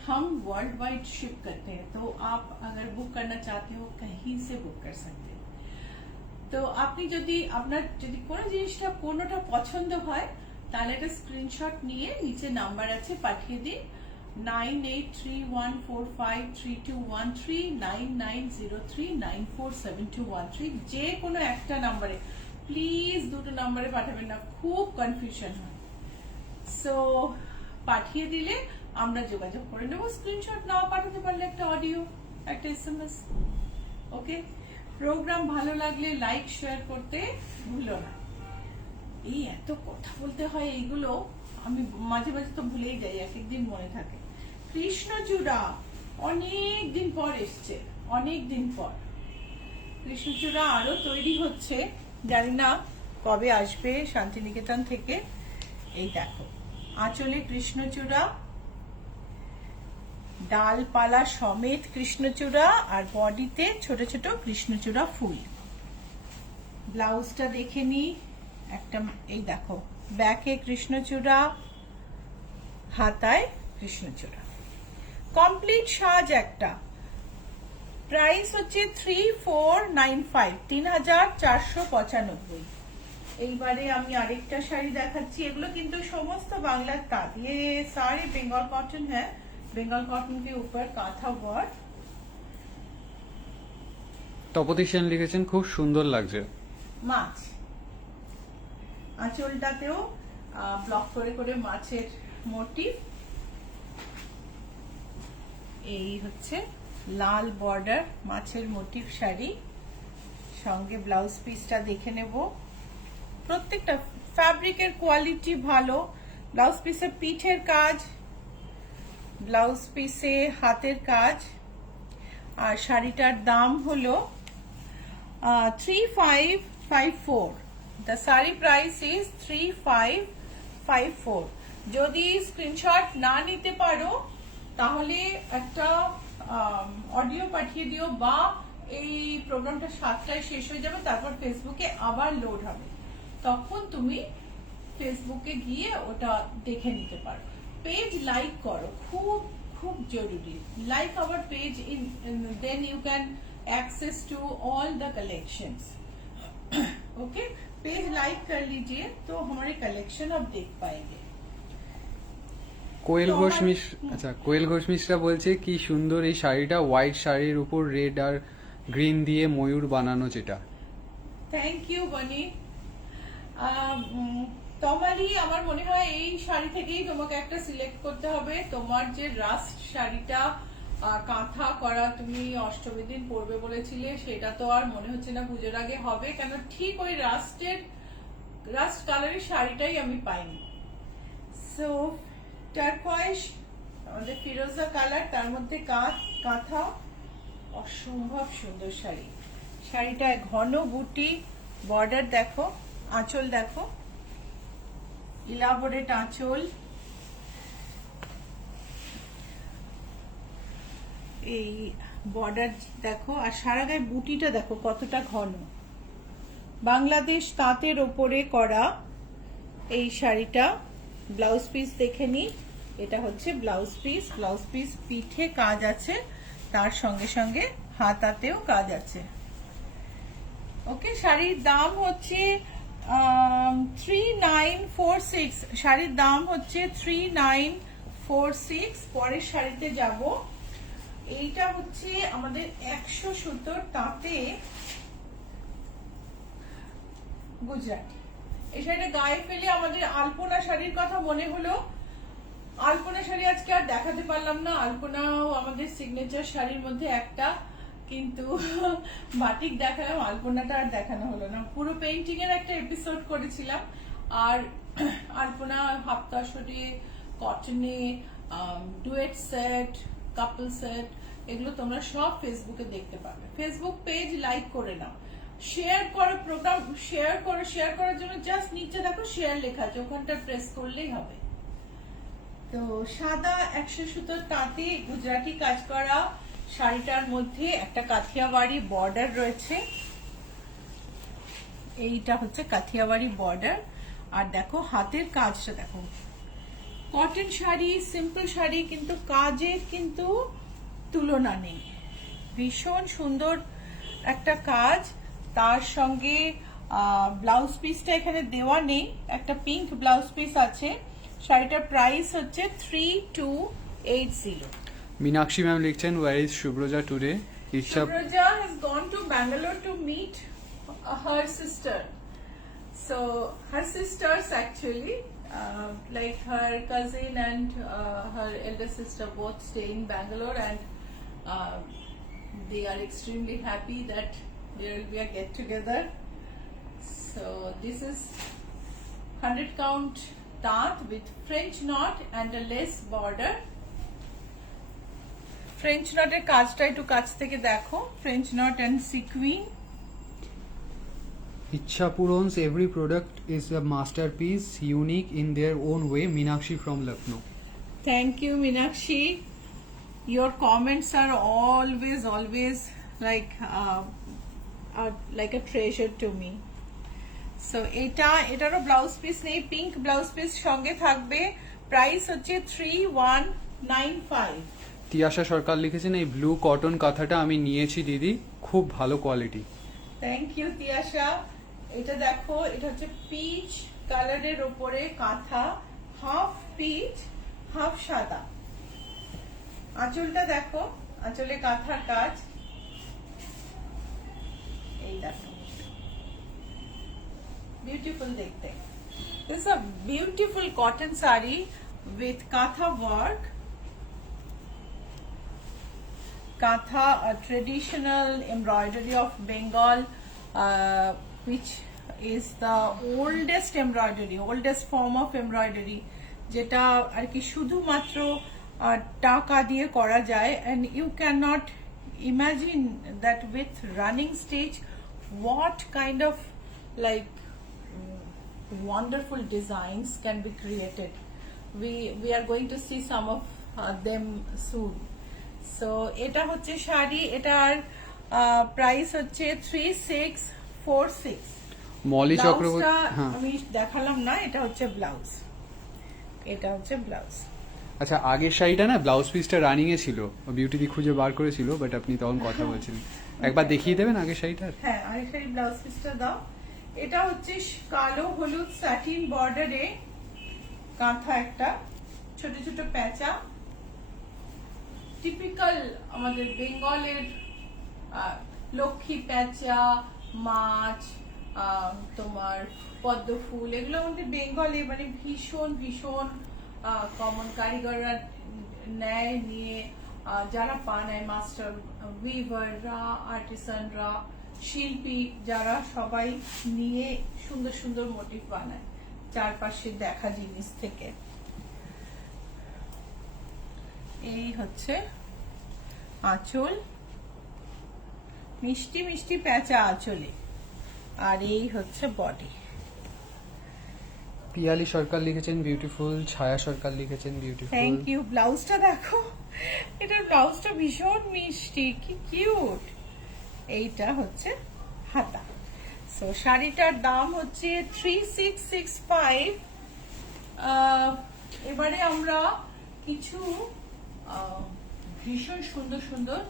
हम वर्ल्ड वाइड शिप करते हैं, तो आप अगर बुक करना चाहते हो कहीं से बुक कर सकते हैं। তো আপনি যদি আপনার যদি কোনো জিনিসটা কোনোটা পছন্দ হয়, তাহলে একটা স্ক্রিনশট নিয়ে নিচে নাম্বার আছে পাঠিয়ে দিন, 9831453213, 9903947213। যে কোনো একটা নাম্বারে, প্লিজ দুটো নাম্বারে পাঠাবেন না, খুব কনফিউশন হয়। সো পাঠিয়ে দিলে আমরা যোগাযোগ করে নেব। স্ক্রিনশট নাও পাঠাতে পারলে একটা অডিও, একটা এসএমএস। ওকে, প্রোগ্রাম ভালো লাগলে লাইক শেয়ার করতে ভুলো না। এই এত কথা বলতে হয়, এইগুলো আমি মাঝে মাঝে তো ভুলেই যাই, এক একদিন মনে থাকে। কৃষ্ণচূড়া অনেক দিন পর এসছে, অনেক দিন পর কৃষ্ণচূড়া আরো তৈরি হচ্ছে, জানি না কবে আসবে শান্তিনিকেতন থেকে। এই দেখো আঁচলে কৃষ্ণচূড়া, ডালপালা সমেত কৃষ্ণচূড়া আর বডিতে ছোট ছোট কৃষ্ণচূড়া ফুল। ব্লাউজটা দেখে নি, একটা এই দেখো ব্যাকে কৃষ্ণচূড়া, হাতায় কৃষ্ণচূড়া, কমপ্লিট সাজ একটা। প্রাইস হচ্ছে 3495, 3495। এইবারে আমি আরেকটা শাড়ি দেখাচ্ছি। এগুলো কিন্তু সমস্ত বাংলার তাঁত। ये सारे बंगाल कॉटन है, बंगाल कॉटन के ऊपर काथा वर्क। তপতি সেন লিখেছেন খুব সুন্দর লাগছে। মাছ আঁচলটাতেও ব্লক করে করে মাছের মোটিভ। এই হচ্ছে লাল বর্ডার মাছের মোটিভ শাড়ি, সঙ্গে ব্লাউজ পিসটা দেখে নেব। প্রত্যেকটা ফ্যাব্রিকের কোয়ালিটি ভালো। ব্লাউজ পিসে পিঠের কাজ, ব্লাউজ পিসে হাতের কাজ। আর শাড়িটার দাম হলো 3554। The saree price is 3554। যদি স্ক্রিনশট না নিতে পারো তাহলে একটা অডিও পাঠিয়ে দিও, বা এই প্রোগ্রামটা 7টায় শেষ হয়ে যাবে, তারপর ফেসবুকে আবার লোড হবে, তখন তুমি ফেসবুকে গিয়ে ওটা দেখে নিতে পারো। পেজ লাইক করো, খুব খুব জরুরি। Like our page, then you can access to all the collections. Okay, page like कर लीजिए तो हमारे कलेक्शन आप देख पाएंगे। কোয়েল তো ঘোষ আমার- মিশ্র, আচ্ছা কোয়েল ঘোষ মিশ্রা বলছে কি সুন্দর এই শাড়িটা, হোয়াইট শাড়ির উপর রেড আর গ্রিন দিয়ে ময়ূর বানানো যেটা। থ্যাংক ইউ বনি। তোমারই আমার মনে হয় এই শাড়ি থেকেই তোমাকে একটা সিলেক্ট করতে হবে। তোমার যে রাস্ট শাড়িটা কাঁথা করা তুমি অষ্টমীর দিন পরবে বলেছিলে, সেটা তো আর মনে হচ্ছে না পুজোর আগে হবে, কেন ঠিক ওই রাস্ট কালারের শাড়িটাই আমি পাইনি। সো টারকয়েজ আমাদের ফিরোজা কালার, তার মধ্যে কাঁথা, অসম্ভব সুন্দর শাড়ি। শাড়িটায় ঘন বুটি, বর্ডার দেখো, আঁচল দেখো, ইলাবোরেট আঁচল, এই বর্ডার দেখো, আর সারা গায়ে বুটিটা দেখো কতটা ঘন। বাংলাদেশ তাঁতের ওপরে করা এই শাড়িটা। ব্লাউজ পিস দেখে নি, এটা হচ্ছে ব্লাউজ পিস। ব্লাউজ পিস পিঠে কাজ আছে, তার সঙ্গে সঙ্গে হাতাতেও কাজ আছে। ওকে, শাড়ির দাম হচ্ছে 3946। শাড়ির দাম হচ্ছে 3946। পরের শাড়িতে যাব। এইটা হচ্ছে আমাদের 100 সুতোর তাঁতে গুজরাটি। এই শাড়িটা গায়ে ফেলে আমাদের আলপনা শাড়ির কথা মনে হলো। আলপনা শাড়ি আজকে আর দেখাতে পারলাম না। আলপনাও আমাদের সিগনেচার শাড়ির মধ্যে একটা, কিন্তু বাটিক দেখালাম, আলপনাটা আর দেখানো হলো না। পুরো পেইন্টিং এর একটা এপিসোড করেছিলাম, আর আলপনা হাফতা শাড়ি, কটনে, ডুয়েট সেট, কাপল সেট, এগুলো তোমরা সব ফেসবুকে দেখতে পাবে। ফেসবুক পেজ লাইক করে নাও, শেয়ার করো, প্রোগ্রাম শেয়ার করো। শেয়ার করার জন্য জাস্ট নিচে দেখো শেয়ার লেখা আছে, ওখানটা প্রেস করলেই হবে। তো সাদা 100 সুতোর তাঁতে গুজরাটি কাজ করা শাড়িটার মধ্যে একটা কাথিয়াওয়াড়ি বর্ডার রয়েছে। এইটা হচ্ছে কাথিয়াওয়াড়ি বর্ডার, আর দেখো হাতের কাজটা দেখো। কটন শাড়ি, সিম্পল শাড়ি, কিন্তু কাজের কিন্তু তুলনা নেই। ভীষণ সুন্দর একটা কাজ। তার সঙ্গে ব্লাউজ পিসটা এখানে দেওয়া নেই, একটা পিঙ্ক ব্লাউজ পিস আছে। শাড়িটার প্রাইস হচ্ছে 3280। মীনাক্ষী ম্যাম লিখছেন ওয়ার ইজ শুভ্রজা টুডে। ইচ্ছা Shubhraja has gone to Bangalore to meet her sister. So her sisters actually, like her cousin and her elder sister, both stay in Bangalore, and they are extremely happy that there will be a get together. So this is 100 count taat with French knot and a lace border. French নটের কাজটা একটু কাছ থেকে দেখো, French knot and sequin. Ichchhapuran's every product is a masterpiece, unique in their own way. Meenakshi from Lucknow. Thank you Meenakshi. your comments are always like a treasure to me. So এটারও blouse piece নেই, pink blouse piece সঙ্গে থাকবে, price হচ্ছে 3195। তিয়াশা সরকার লিখেছেন এই blue cotton কাঁথাটা আমি নিয়েছি দিদি, খুব ভালো কোয়ালিটি। Thank you Tiyasha. এটা দেখো, এটা হচ্ছে পিচ কালারের ওপরে কাঁথা, হাফ পিচ হাফ সাদা। আঁচলটা দেখো, আঁচলে কাঁথার কাজ, এই দেখো বিউটিফুল দেখতে। This is a beautiful cotton saree with katha work. Katha, a traditional embroidery of Bengal, which is the oldest embroidery, oldest form of embroidery, যেটা আর কি শুধুমাত্র টাকা দিয়ে করা যায়, and you cannot imagine that with running stitch what kind of like wonderful designs can be created. We are going to see some of them soon. So এটা হচ্ছে শাড়ি, এটার প্রাইস হচ্ছে 3646। মলি চক্রবর্তী, হ্যাঁ আমি দেখালাম না, এটা হচ্ছে ব্লাউজ, এটা হচ্ছে ব্লাউজ। আচ্ছা, আগের শাড়িটা না ব্লাউজ পিসটা রানিং এ ছিল, বিউটি দি খুঁজে বার করেছিল, বাট আপনি তখন কথা বলছিলেন, একবার দেখিয়ে দেবেন আগের শাড়িটার? হ্যাঁ, আগের শাড়ি ব্লাউজ পিসটা দাও। এটা হচ্ছে কালো হলুদ স্যাটিন বর্ডারে কাঁথা, একটা ছোট ছোট প্যাঁচা, টিপিক্যাল আমাদের বেঙ্গলের লক্ষ্মী প্যাঁচা, মাছ, তোমার পদ্ম ফুল, এগুলো আমাদের বেঙ্গলে মানে ভীষণ ভীষণ কমন। কারিগররা নেয়, নিয়ে যারা বানায়, মাস্টার উইভাররা, আর্টিসানরা, শিল্পী যারা, সবাই নিয়ে সুন্দর সুন্দর মোটিভ বানায় চারপাশে দেখা জিনিস থেকে। এই হচ্ছে আঁচল, মিষ্টি মিষ্টি প্যাঁচা আঁচলে, আর এই হচ্ছে বডি। পিয়ালি সরকার লিখেছেন বিউটিফুল, ছায়া সরকার লিখেছেন বিউটিফুল। Thank you. ব্লাউজটা দেখো, এটার ব্লাউজটা ভীষণ মিষ্টি, কি কিউট। এইটা হচ্ছে হাতা। সো শাড়িটার দাম হচ্ছে 3665। এবারে আমরা কিছু ভীষণ সুন্দর সুন্দর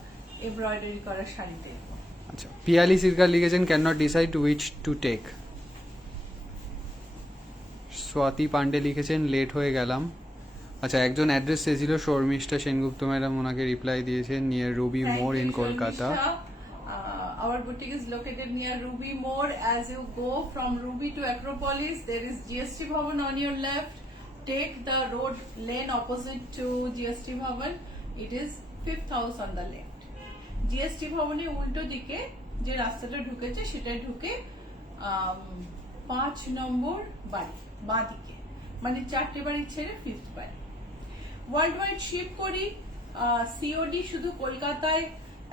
এমব্রয়ডারি করা শাড়ি দেখব। আচ্ছা, পিয়ালি সরকার লিখেছেন can not decide which to take. Swati Pandey লিখেছেন লেট হয়ে গেলাম। আচ্ছা, একজন অ্যাড্রেস চেয়েছিল, শর্মিষ্ঠা সেনগুপ্ত ম্যাডাম ওনাকে রিপ্লাই দিয়েছেন, নিয়ার রুবি মোড় in Kolkata. Our boutique is located near Ruby More. As you go from Ruby to Acropolis, there is GST Bhavan on your left. Take the road lane opposite to GST Bhavan. It is 5th house on the left. GST Bhavan উল্টো দিকে যে রাস্তাটা ঢুকেছে সেটা ঢুকে 5 নম্বর বাড়ি বাঁ দিকে, মানে 4টে বাড়ি ছেড়ে 5th বাড়ি। ওয়ার্ল্ড ওয়াইড শিপ করি, সিওডি শুধু কলকাতায়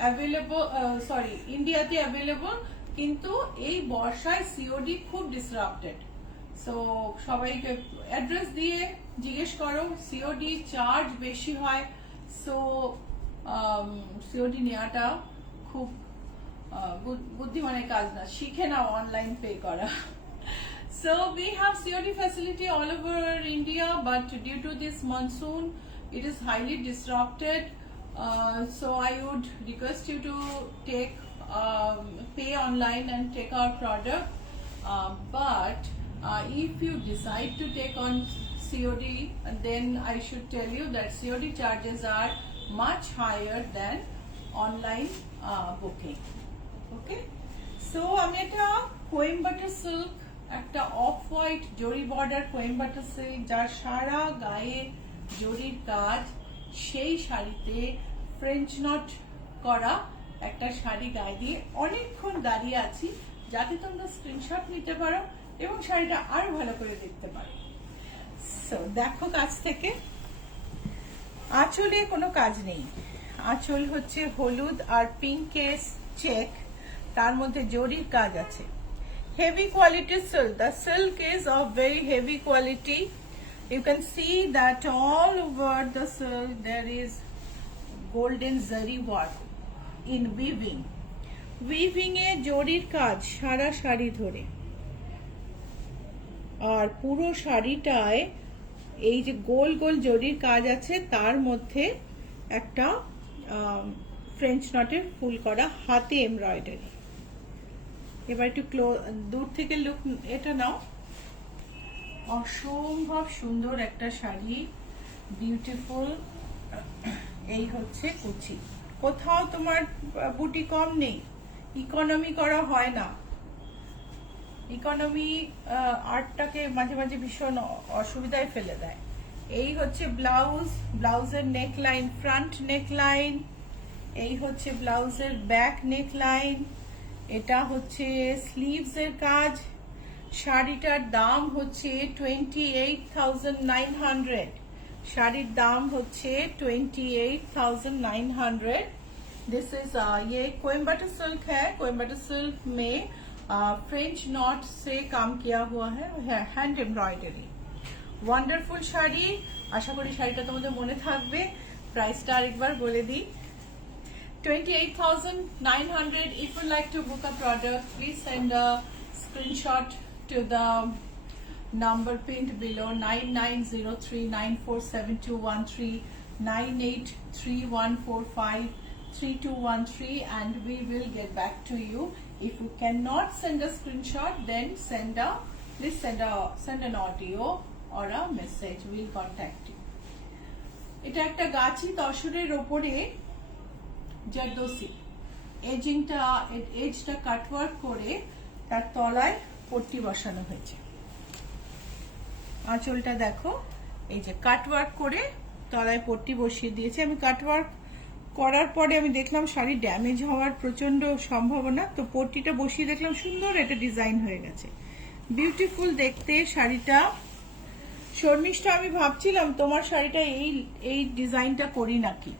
অ্যাভেলেবল, সরি ইন্ডিয়াতে অ্যাভেলেবল, কিন্তু এই বর্ষায় সিওডি খুব ডিসরাপ্টেড। সো সবাইকে অ্যাড্রেস দিয়ে জিজ্ঞেস করো, সিওডি চার্জ বেশি হয়, সো সিওডি নেওয়াটা খুব বুদ্ধিমানের কাজ না, শিখে নাও অনলাইন পে করা। So we have COD facility all over India, but due to this monsoon, it is highly disrupted. So I would request you to take pay online and take our product. But if you decide to take on COD, then I should tell you that COD charges are much higher than online booking. Okay? So আমি একটা Coimbatore silk, একটা off white জরি border Coimbatore silk, যার সারা গায়ে জরির কাজ, সেই শাড়িতে ফ্রেঞ্চ নট করা একটা শাড়ি গায়ে দিয়ে অনেকক্ষণ দাঁড়িয়ে আছি, যাতে তোমরা স্ক্রিনশট নিতে পারো এবং শাড়িটা আরো ভালো করে দেখতে পারো। সো দেখো কাছ থেকে, আঁচলে কোনো কাজ নেই, আঁচল হচ্ছে হলুদ আর পিঙ্কের চেক, তার মধ্যে জরির কাজ আছে। Heavy quality silk. The silk is of very heavy quality. You can see that all over the silk there is golden জারি ওয়ার্ক ইন উইভিং। উইভিং এ জরির কাজ সারা শাড়ি ধরে, আর পুরো শাড়িটায় এই যে গোল গোল জরির কাজ আছে, তার মধ্যে একটা ফ্রেঞ্চ নটের ফুল করা হাতে এমব্রয়ডারি। এবার একটু দূর থেকে লুক এটা নাও। অসম্ভব সুন্দর একটা শাড়ি, বিউটিফুল। এই হচ্ছে কুচি, কোথাও তোমার বুটি কম নেই, ইকোনমি করা হয় না। ইকোনমি আর্টটাকে মাঝে মাঝে ভীষণ অসুবিধায় ফেলে দেয়। এই হচ্ছে ব্লাউজ, ব্লাউজের নেক লাইন, ফ্রন্ট নেক লাইন। এই হচ্ছে ব্লাউজের ব্যাক নেক লাইন। এটা হচ্ছে স্লিভস এর কাজ। শাড়িটার দাম হচ্ছে 28,900। শাড়ির দাম হচ্ছে 28,900। दिस इज ये कोयम्बटूर सिल्क है। कोयम्बटूर सिल्क में फ्रेंच नॉट से काम किया हुआ है, हैंड एम्ब्रॉयडरी। ওয়ান্ডারফুল শাড়ি। আশা করি শাড়িটা তোমাদের মনে থাকবে। প্রাইসটা আরেকবার বলে দিই, 28,900. If you like to book a product, please send a screenshot to the number pinned below, 9903947213, 9831453213, and we will get back to you. If you cannot send a screenshot, then please send an audio or a message. We'll contact you. এটা একটা গাছি তসরের ওপরে zardozi, এজটা cutwork করে তার তলায় পট্টি বসানো হয়েছে। আঁচলটা দেখো, এই যে কাটওয়ার্ক করে তলায় পট্টি বসিয়ে দিয়েছে। আমি কাটওয়ার্ক করার পরে আমি দেখলাম শাড়ি ড্যামেজ হওয়ার প্রচন্ড সম্ভাবনা, তো পট্টিটা বসিয়ে দেখলাম সুন্দর এটা ডিজাইন হয়ে গেছে, বিউটিফুল দেখতে শাড়িটা। শর্মিষ্ঠা, আমি ভাবছিলাম তোমার শাড়িটা এই ডিজাইনটা করি নাকি,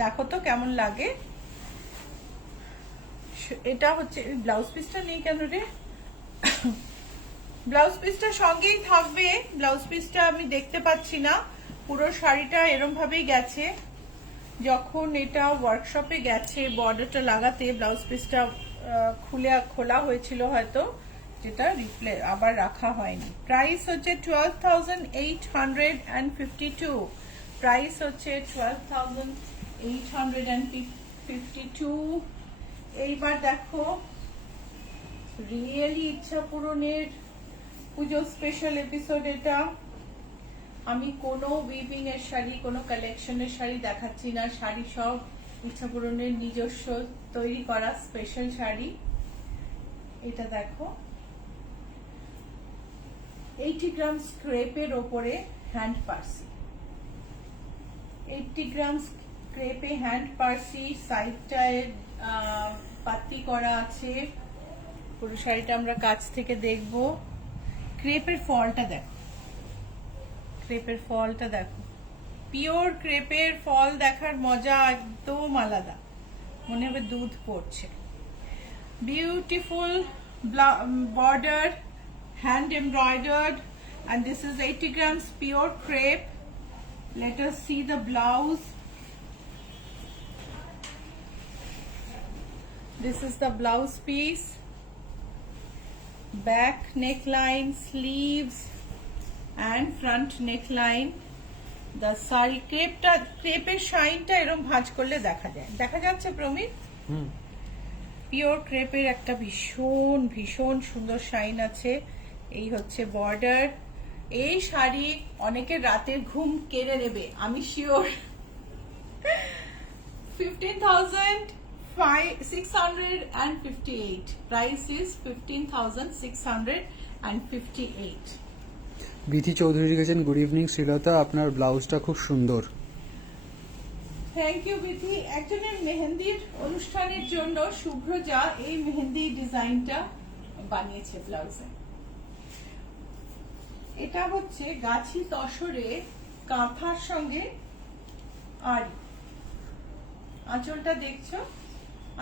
দেখো তো কেমন লাগে। এটা হচ্ছে ব্লাউজ পিসটা নেই কেন রে? ব্লাউজ পিসটা সঙ্গেই থাকবে। ব্লাউজ পিসটা আমি দেখতে পাচ্ছি না। পুরো শাড়িটা এরম ভাবেই গেছে। যখন এটা ওয়ার্কশপে গেছে বর্ডারটা লাগাতে, ব্লাউজ পিসটা খোলা হয়েছিল হয়তো, যেটা আবার রাখা হয়নি। প্রাইস হচ্ছে 12,852। প্রাইস হচ্ছে 12,852। এইবার দেখো, রিয়েলি ইচ্ছা পূরণের পুজো স্পেশাল এপিসোড এটা। আমি কোনো উইভিং এর শাড়ি, কোনো কালেকশনের শাড়ি দেখাচ্ছি না। শাড়ি সব ইচ্ছা পূরণের নিজস্ব তৈরি করা স্পেশাল শাড়ি। এটা দেখো, 80 গ্রাম ক্রেপের ওপরে হ্যান্ড পার্সি। 80 গ্রাম ক্রেপে হ্যান্ড পার্সি, সাইডটায় পাত্তি করা আছে। পুরো শাড়িটা আমরা কাছ থেকে দেখবো। ক্রেপের ফলটা দেখো, ক্রেপের ফলটা দেখো। পিওর ক্রেপের ফল দেখার মজা একদম আলাদা, মনে হবে দুধ পড়ছে। Beautiful border, hand embroidered, and this is 80 grams pure crepe. Let us see the blouse. This is the blouse piece, back neckline, sleeves and front neckline. The sari crepe শাইনটা এরকম ভাঁজ করলে দেখা যাচ্ছে প্রমিত। পিওর ক্রেপের একটা ভীষণ ভীষণ সুন্দর শাইন আছে। এই হচ্ছে বর্ডার। এই শাড়ি অনেকের রাতের ঘুম কেড়ে নেবে, আমি sure. 15,658. Price is 15,658. Bithi Chowdhury লিখেছেন, গুড ইভিনিং শ্রীলতা, আপনার ব্লাউজটা খুব সুন্দর। Thank you Bithi. একজনের মেহেন্দির অনুষ্ঠানের জন্য শুভ্রজা এই মেহেন্দি ডিজাইনটা বানিয়েছে ব্লাউজে। এটা হচ্ছে গাছি তসরে কাঁথার সঙ্গে আড়ি। আঁচলটা দেখছো,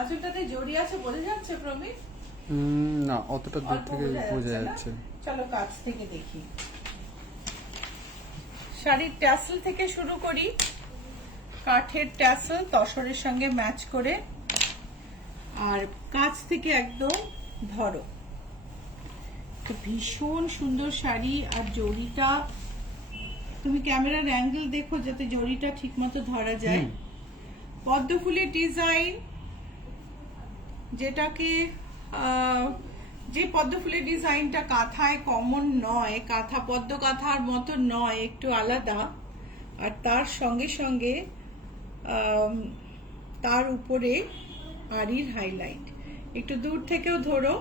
আঁচলটাতে জড়ি আছে, বোঝা যাচ্ছে প্রমিত? না, অতটা দূর থেকে বোঝা যাচ্ছে। চলো কাছ থেকে দেখি। শাড়ির ট্যাসেল থেকে শুরু করি, কাঠের ট্যাসেল তসরের সঙ্গে ম্যাচ করে, আর কাছ থেকে একদম ধরো। তো ভীষণ সুন্দর শাড়ি। আর জড়িটা তুমি ক্যামেরার অ্যাঙ্গেল দেখো যাতে জড়িটা ঠিক মতো ধরা যায়। পদ্ম ফুলের ডিজাইন, যেটাকে যে পদ্ম ফুলের ডিজাইনটা কাঁথায় কমন নয়, কাঁথা পদ্ম কাঁথার মতো নয়, একটু আলাদা। আর তার সঙ্গে সঙ্গে তার উপরে আরির হাইলাইট। একটু দূর থেকেও ধরো।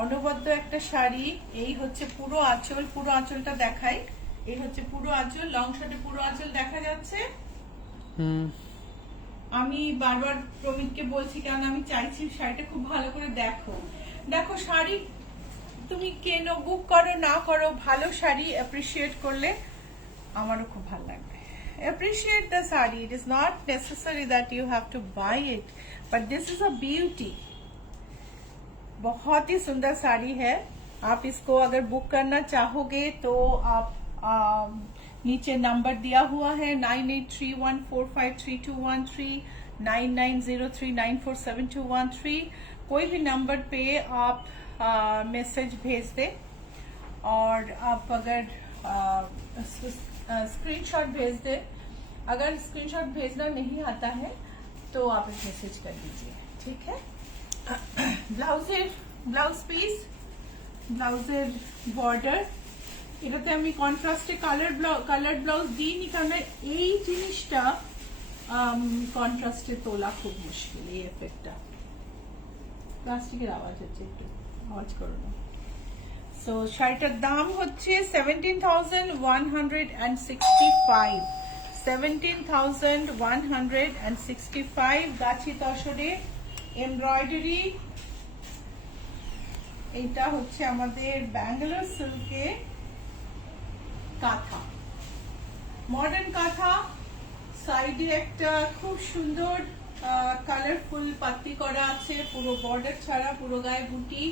অনবদ্য একটা শাড়ি। এই হচ্ছে পুরো আঁচল, পুরো আঁচলটা দেখাই। এই হচ্ছে পুরো আঁচল, লং শটে পুরো আঁচল দেখা যাচ্ছে। আমি বারবার প্রমিতকে বলছি, কারণ আমি চাইছি শাড়িটা খুব ভালো করে দেখো। দেখো শাড়ি তুমি কেনো, বুক করো না করো, ভালো শাড়ি অ্যাপ্রিসিয়েট করলে আমারও খুব ভালো লাগবে। Appreciate the sari. It is not necessary that you have to buy it, but this is a beauty. बहुत ही सुंदर साड़ी है। आप इसको अगर बुक करना चाहोगे तो आप नीचे नंबर दिया हुआ है 9831453213, 9903947213। कोई भी नंबर पे आप मैसेज भेज दे, और आप अगर स्क्रीनशॉट भेज दे। अगर स्क्रीनशॉट भेजना नहीं आता है तो आप एक मैसेज कर दीजिए, ठीक है। ব্লাউজ পিস, ব্লাউজের বর্ডার, এটাতে আমি কন্ট্রাস্টে কালার ব্লাউজ দিইনি, কারণ এই জিনিসটা কন্ট্রাস্টে তোলা খুব মুশকিল। এই এফেক্টটা, প্লাস্টিকের আওয়াজ হচ্ছে, একটু আওয়াজ করো না। সো শাড়িটার দাম হচ্ছে 17,165। 17,165 গাছি তসরে এমব্রয়ডারি। এটা হচ্ছে আমাদের ব্যাঙ্গালোর সিল্কে কাঁথা, মডার্ন কাঁথা। সাইডে একটা খুব সুন্দর কালারফুল পাত্তি করা আছে, পুরো বর্ডার ছাড়া, পুরো গায়ে বুটি।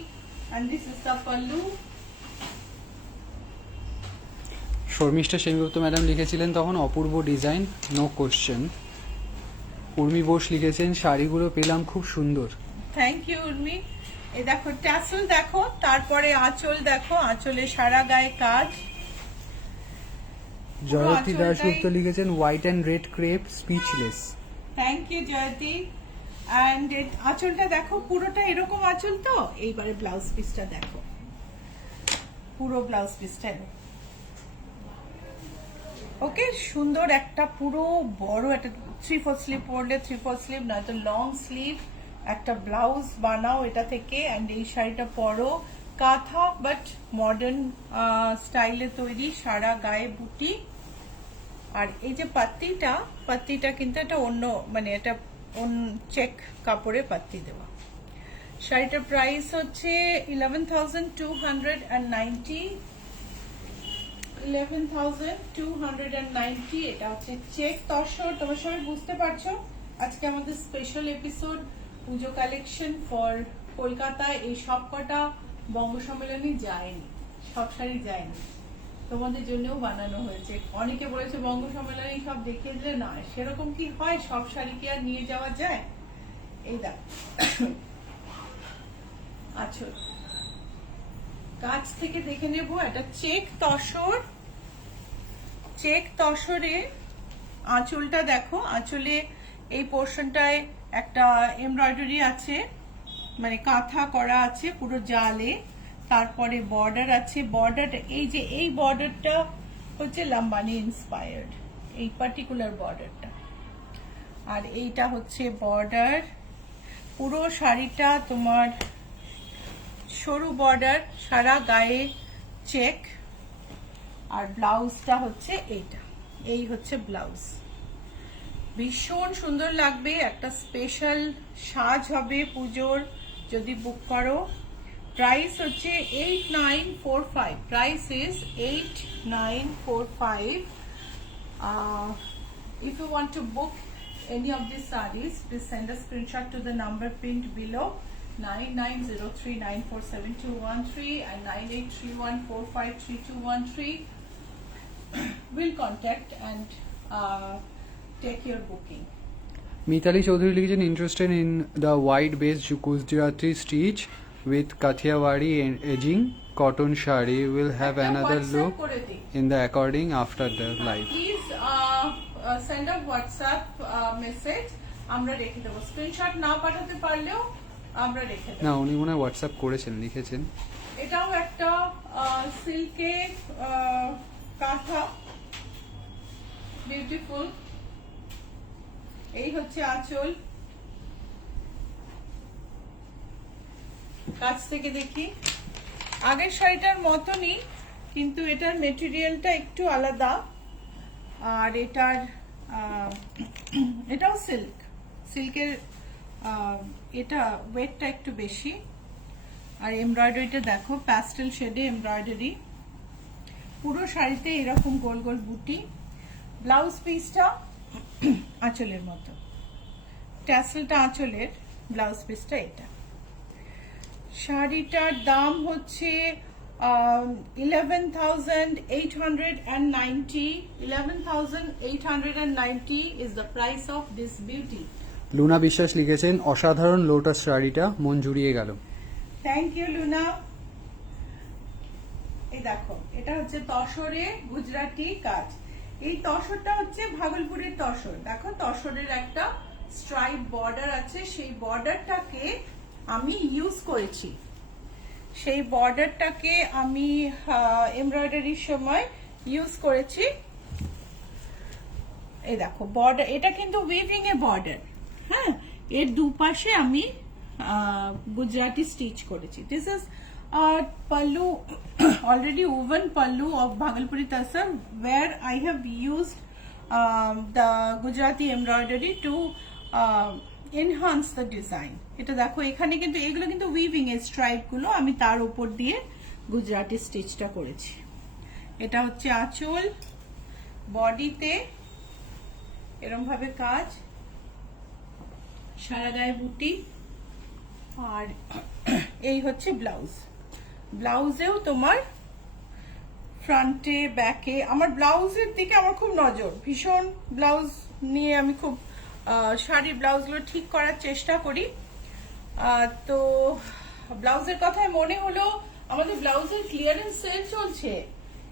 And this is the pallu. Sharmistha Sengupta madam লিখেছিলেন তখন অপূর্ব design, no question. Urmi Bose লিখেছেন শাড়িগুলো পেলাম খুব সুন্দর। Thank you Urmi. এই দেখো ট্যাসেল দেখো, তারপরে আঁচল দেখো, আঁচলে সারা গায়ে কাজ। জয়তী দাশগুপ্ত লিখেছেন white and red crepe, speechless. Thank you Jayati. And আঁচলটা দেখো, পুরোটা এরকম আঁচল। তো এইবারে ব্লাউজ পিসটা দেখো, পুরো ব্লাউজ পিসটা ওকে, সুন্দর একটা পুরো বড় একটা 3/4 স্লিভ পরলে 3/4 স্লিভ, নয়তো লং স্লিভ একটা ব্লাউজ বানাও এটা থেকে। এন্ড এই শাড়িটা পরো, কাঁথা বাট মডার্ন স্টাইলে তৈরি, সারা গায়ে বুটি। আর এই যে পাত্তিটা কিন্তু এটা অন্য, মানে এটা চেক কাপড়ে পাত্তি দেওয়া। শাড়িটার প্রাইস হচ্ছে 11,290। 11,290। এটা হচ্ছে চেক তসর। তোমরা সবাই বুঝতে পারছো আজকে আমাদের special episode Puja collection for কলকাতায়। এই সব কটা বঙ্গ সম্মেলনে যায়নি, সব শাড়ি যায়নি, তোমাদের জন্যও বানানো হয়েছে। অনেকে বলেছে বঙ্গ সম্মেলনে সব দেখিয়ে দিলে, না সেরকম কি হয়, সব শাড়ি কি আর নিয়ে যাওয়া যায়। এই দেখ আচ্ছা, কাছ থেকে দেখে নেবো। এটা চেক তসর, চেক তসরে আঁচলটা দেখো। আঁচলে এই পোর্শনটায় একটা এমব্রয়ডারি আছে, মানে কাঁথা করা আছে পুরো জালে। তারপরে বর্ডার আছে। বর্ডারটা এই যে এই বর্ডারটা হচ্ছে লাম্বানি ইন্সপায়ার্ড, এই পার্টিকুলার বর্ডারটা। আর এইটা হচ্ছে বর্ডার। পুরো শাড়িটা তোমার সরু বর্ডার, সারা গায়ে চেক। আর ব্লাউজটা হচ্ছে এইটা, এই হচ্ছে ব্লাউজ। ভীষণ সুন্দর লাগবে, একটা স্পেশাল সাজ হবে পুজোর যদি বুক করো। প্রাইস হচ্ছে 8945। Price is 8945। If you want to book any of these sarees, please send a screenshot to the number pinned below, 9903947213 and 9831453213. will contact and take your booking. Mitali Chowdhury লিখেছেন interested in the wide base Gujarati stitch with Kathiawadi edging cotton sari will have একটা another WhatsApp look করে দিই। In the according after the live. Please send a WhatsApp message, আমরা রেখে দেবো। Screenshot না পাঠাতে পারলেও আমরা রেখে দেবো। না উনি মনে হয় হোয়াটসঅ্যাপ করেছেন, লিখেছেন। এটাও একটা সিল্কের কাঁথা, বিউটিফুল। এই হচ্ছে আঁচল, কাছ থেকে দেখি আগের শাড়িটার মতনই, কিন্তু এটার মেটেরিয়ালটা একটু আলাদা। আর এটাও সিল্কের, এটা ওয়েটটা একটু বেশি। আর এমব্রয়ডারিটা দেখো, প্যাস্টেল শেডে এমব্রয়ডারি, পুরো শাড়িতে এরকম গোল গোল বুটি। ব্লাউজ পিসটা আঁচলের মতো, ট্যাসেলটা আঁচলের, ব্লাউজ পিসটা এটা। শাড়িটার দাম হচ্ছে 11,890 11,890 is the price of this beauty. Luna Biswas লিখেছেন অসাধারণ লোটাস শাড়িটা মন জুড়িয়ে গেল। Thank you Luna. এই দেখো, এটা হচ্ছে তসরে গুজরাটি কাজ। এই তসরটা হচ্ছে ভাগলপুরের তসর। দেখো তসরের একটা স্ট্রাইপ বর্ডার আছে, সেই বর্ডারটাকে আমি ইউজ করেছি। সেই বর্ডারটাকে আমি এমব্রয়ডারির সময় ইউজ করেছি। এই দেখো বর্ডার, এটা কিন্তু উইভিং এ বর্ডার। হ্যাঁ, এর দুপাশে আমি গুজরাটি স্টিচ করেছি। This is pallu, already woven pallu of Bhagalpuri Tasar, where I have used the Gujarati embroidery to enhance the design. এটা দেখো এখানে কিন্তু এগুলো কিন্তু উইভিং এর স্ট্রাইপ গুলো আমি তার উপর দিয়ে গুজরাটি স্টিচটা করেছি। এটা হচ্ছে আঁচল, বডিতে এরকম ভাবে কাজ, সারা গায়ে বুটি। আর এই হচ্ছে ব্লাউজ। ব্লাউজেও তোমার ফ্রন্টে ব্যাকে, আমার ব্লাউজের দিকে আমার খুব নজর, ভীষণ ব্লাউজ নিয়ে আমি খুব শাড়ির ব্লাউজগুলো ঠিক করার চেষ্টা করি। তো ব্লাউজের কথায় মনে হলো আমাদের ব্লাউজের ক্লিয়ারেন্স সেল চলছে,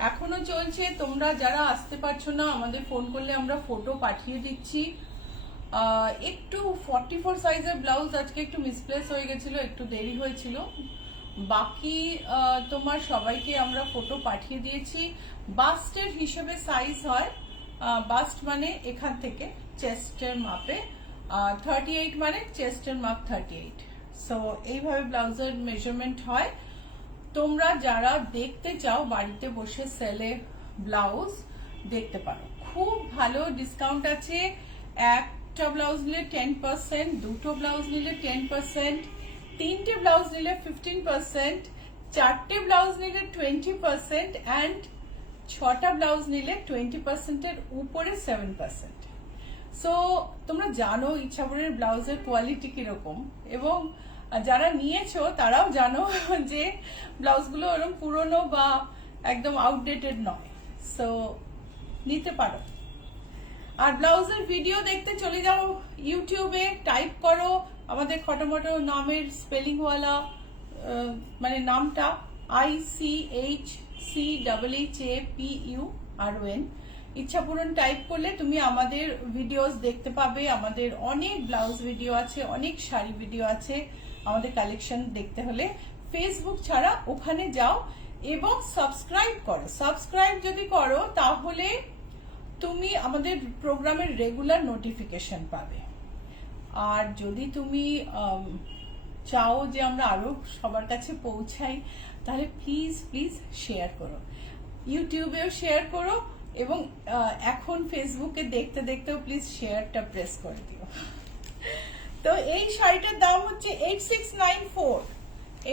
এখনো চলছে। তোমরা যারা আসতে পারছো না আমাদের ফোন করলে আমরা ফটো পাঠিয়ে দিচ্ছি। একটু 44 সাইজের ব্লাউজ আজকে একটু মিসপ্লেস হয়ে গেছিল, একটু দেরি হয়েছিল। বাকি তোমার সবাইকে আমরা ফটো পাঠিয়ে দিয়েছি। বাস্টের হিসেবে সাইজ হয়, বাস্ট মানে এখান থেকে চেস্টের মাপে, 38 মানে চেস্টের মাপ 38। সো এইভাবে ব্লাউজের মেজারমেন্ট হয়। তোমরা যারা দেখতে চাও বাড়িতে বসে সেলে ব্লাউজ দেখতে পারো, খুব ভালো ডিসকাউন্ট আছে। একটা ব্লাউজ নিলে 10%, দুটো ব্লাউজ নিলে 10%, তিনটে ব্লাউজ নিলে 15%, চারটে ব্লাউজ নিলে 20%, অ্যান্ড 6টা ব্লাউজ নিলে 20% এর উপরে 7%। সো তোমরা জানো ইচ্ছাপুরের ব্লাউজের কোয়ালিটি কিরকম, এবং যারা নিয়েছো তারাও জানো যে ব্লাউজগুলো ওরকম পুরনো বা একদম আউটডেটেড নয়। সো নিতে পারো। আর ব্লাউজের ভিডিও দেখতে চলে যাও ইউটিউবে, টাইপ করো আমাদের খটোমটো নামের স্পেলিংওয়ালা মানে নামটা ICHCHHAPURON, ইচ্ছাপূরণ টাইপ করলে তুমি আমাদের ভিডিওস দেখতে পাবে। আমাদের অনেক ব্লাউজ ভিডিও আছে, অনেক শাড়ি ভিডিও আছে। আমাদের কালেকশন দেখতে হলে ফেসবুক ছাড়া ওখানে যাও এবং সাবস্ক্রাইব করো। সাবস্ক্রাইব যদি করো তাহলে তুমি আমাদের প্রোগ্রামের রেগুলার নোটিফিকেশন পাবে। আর যদি তুমি চাও যে আমরা আরো সবার কাছে পৌঁছাই, তাহলে প্লিজ প্লিজ শেয়ার করো, ইউটিউবেও শেয়ার করো, এবং এখন ফেসবুকে দেখতে দেখতেও প্লিজ শেয়ারটা প্রেস করে দিও। তো এই শাড়িটার দাম হচ্ছে 8694।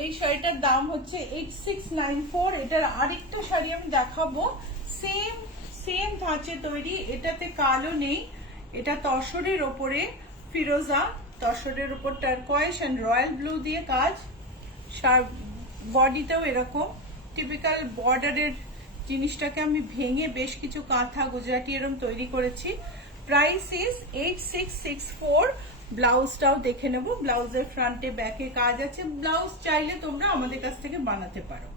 এই শাড়িটার দাম হচ্ছে 8694। এটার আরেকটু শাড়ি আমি দেখাবো, সেম ধাঁচে তৈরি, এটাতে কালো নেই, এটা তসরের ওপরে ফিরোজা, তসরের উপর টার্কয়েস এন্ড রয়্যাল ব্লু দিয়ে কাজ। বডিতেও এরকম টিপিক্যাল বর্ডারের জিনিসটাকে আমি ভেঙে বেশ কিছু কাঁথা গুজরাটি এরকম তৈরি করেছি। Price is 8664। ব্লাউজটাও দেখে নেব, ব্লাউজের ফ্রন্টে ব্যাকে কাজ আছে। ব্লাউজ চাইলে তোমরা আমাদের কাছ থেকে বানাতে পারো।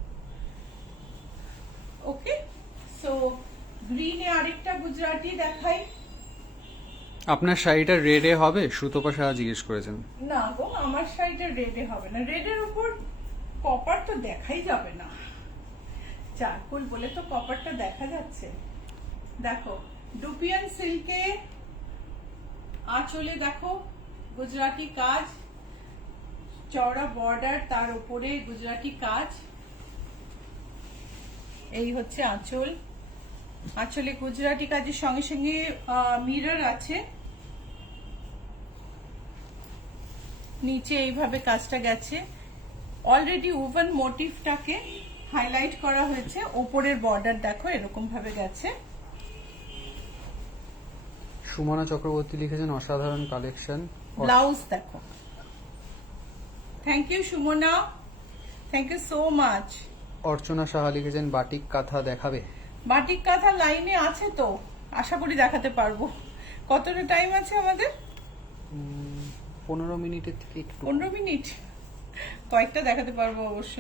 ওকে, সো গ্রিনে আরেকটা গুজরাটি দেখাই। আপনার শাড়িটা রেডে হবে? সুতপা সাহা জিজ্ঞেস করেছেন। না গো, আমার শাড়িটা রেডে হবে না। রেডের উপর কপার তো দেখাই যাবে না, চারকোল বলে তো কপারটা দেখা যাচ্ছে। দেখো ডুপিয়ান সিল্কে আঁচলে দেখো গুজরাটি কাজ, চওড়া বর্ডার, তার উপরে গুজরাটি কাজ। এই হচ্ছে আঁচল। আঁচলে গুজরাটি কাজের সঙ্গে সঙ্গে মিরর আছে। নিচে এইভাবে কাজটা গেছে। অলরেডি উভেন মোটিভটাকে হাইলাইট করা হয়েছে। ওপরের বর্ডার দেখো এরকম ভাবে গেছে। সুমনা চক্রবর্তী লিখেছেন অসাধারণ কালেকশন। ব্লাউজ দেখো। Thank you Sumana, thank you so much. Archana Saha লিখেছেন বাটিক কাঁথা দেখাবে? বাটিক কাঁথা লাইনে আছে তো, আশা করি দেখাতে পারবো। কতটা টাইম আছে আমাদের? 15 মিনিটের থেকে একটু। 15 মিনিট, কয়েকটা দেখাতে পারবো অবশ্য।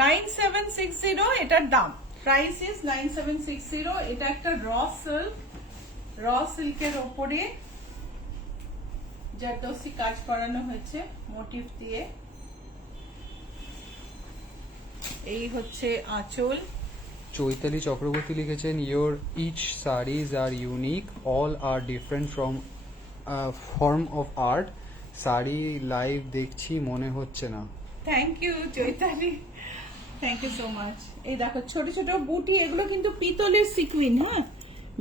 9760 এটার দাম। Price is 9760। এটা একটা র সিল্কের ওপরে জারদোসি কাজ করানো হয়েছে মোটিভ দিয়ে। এই হচ্ছে আঁচল। চৈতালি চক্রবর্তী লিখেছেন your each saris are unique, all are different from form of art. Sari live দেখছি মনে হচ্ছে না। Thank you Chaitali, thank you so much. এই দেখো ছোট ছোট বুটি, এগুলো কিন্তু পিতলের সিকুইন। হ্যাঁ,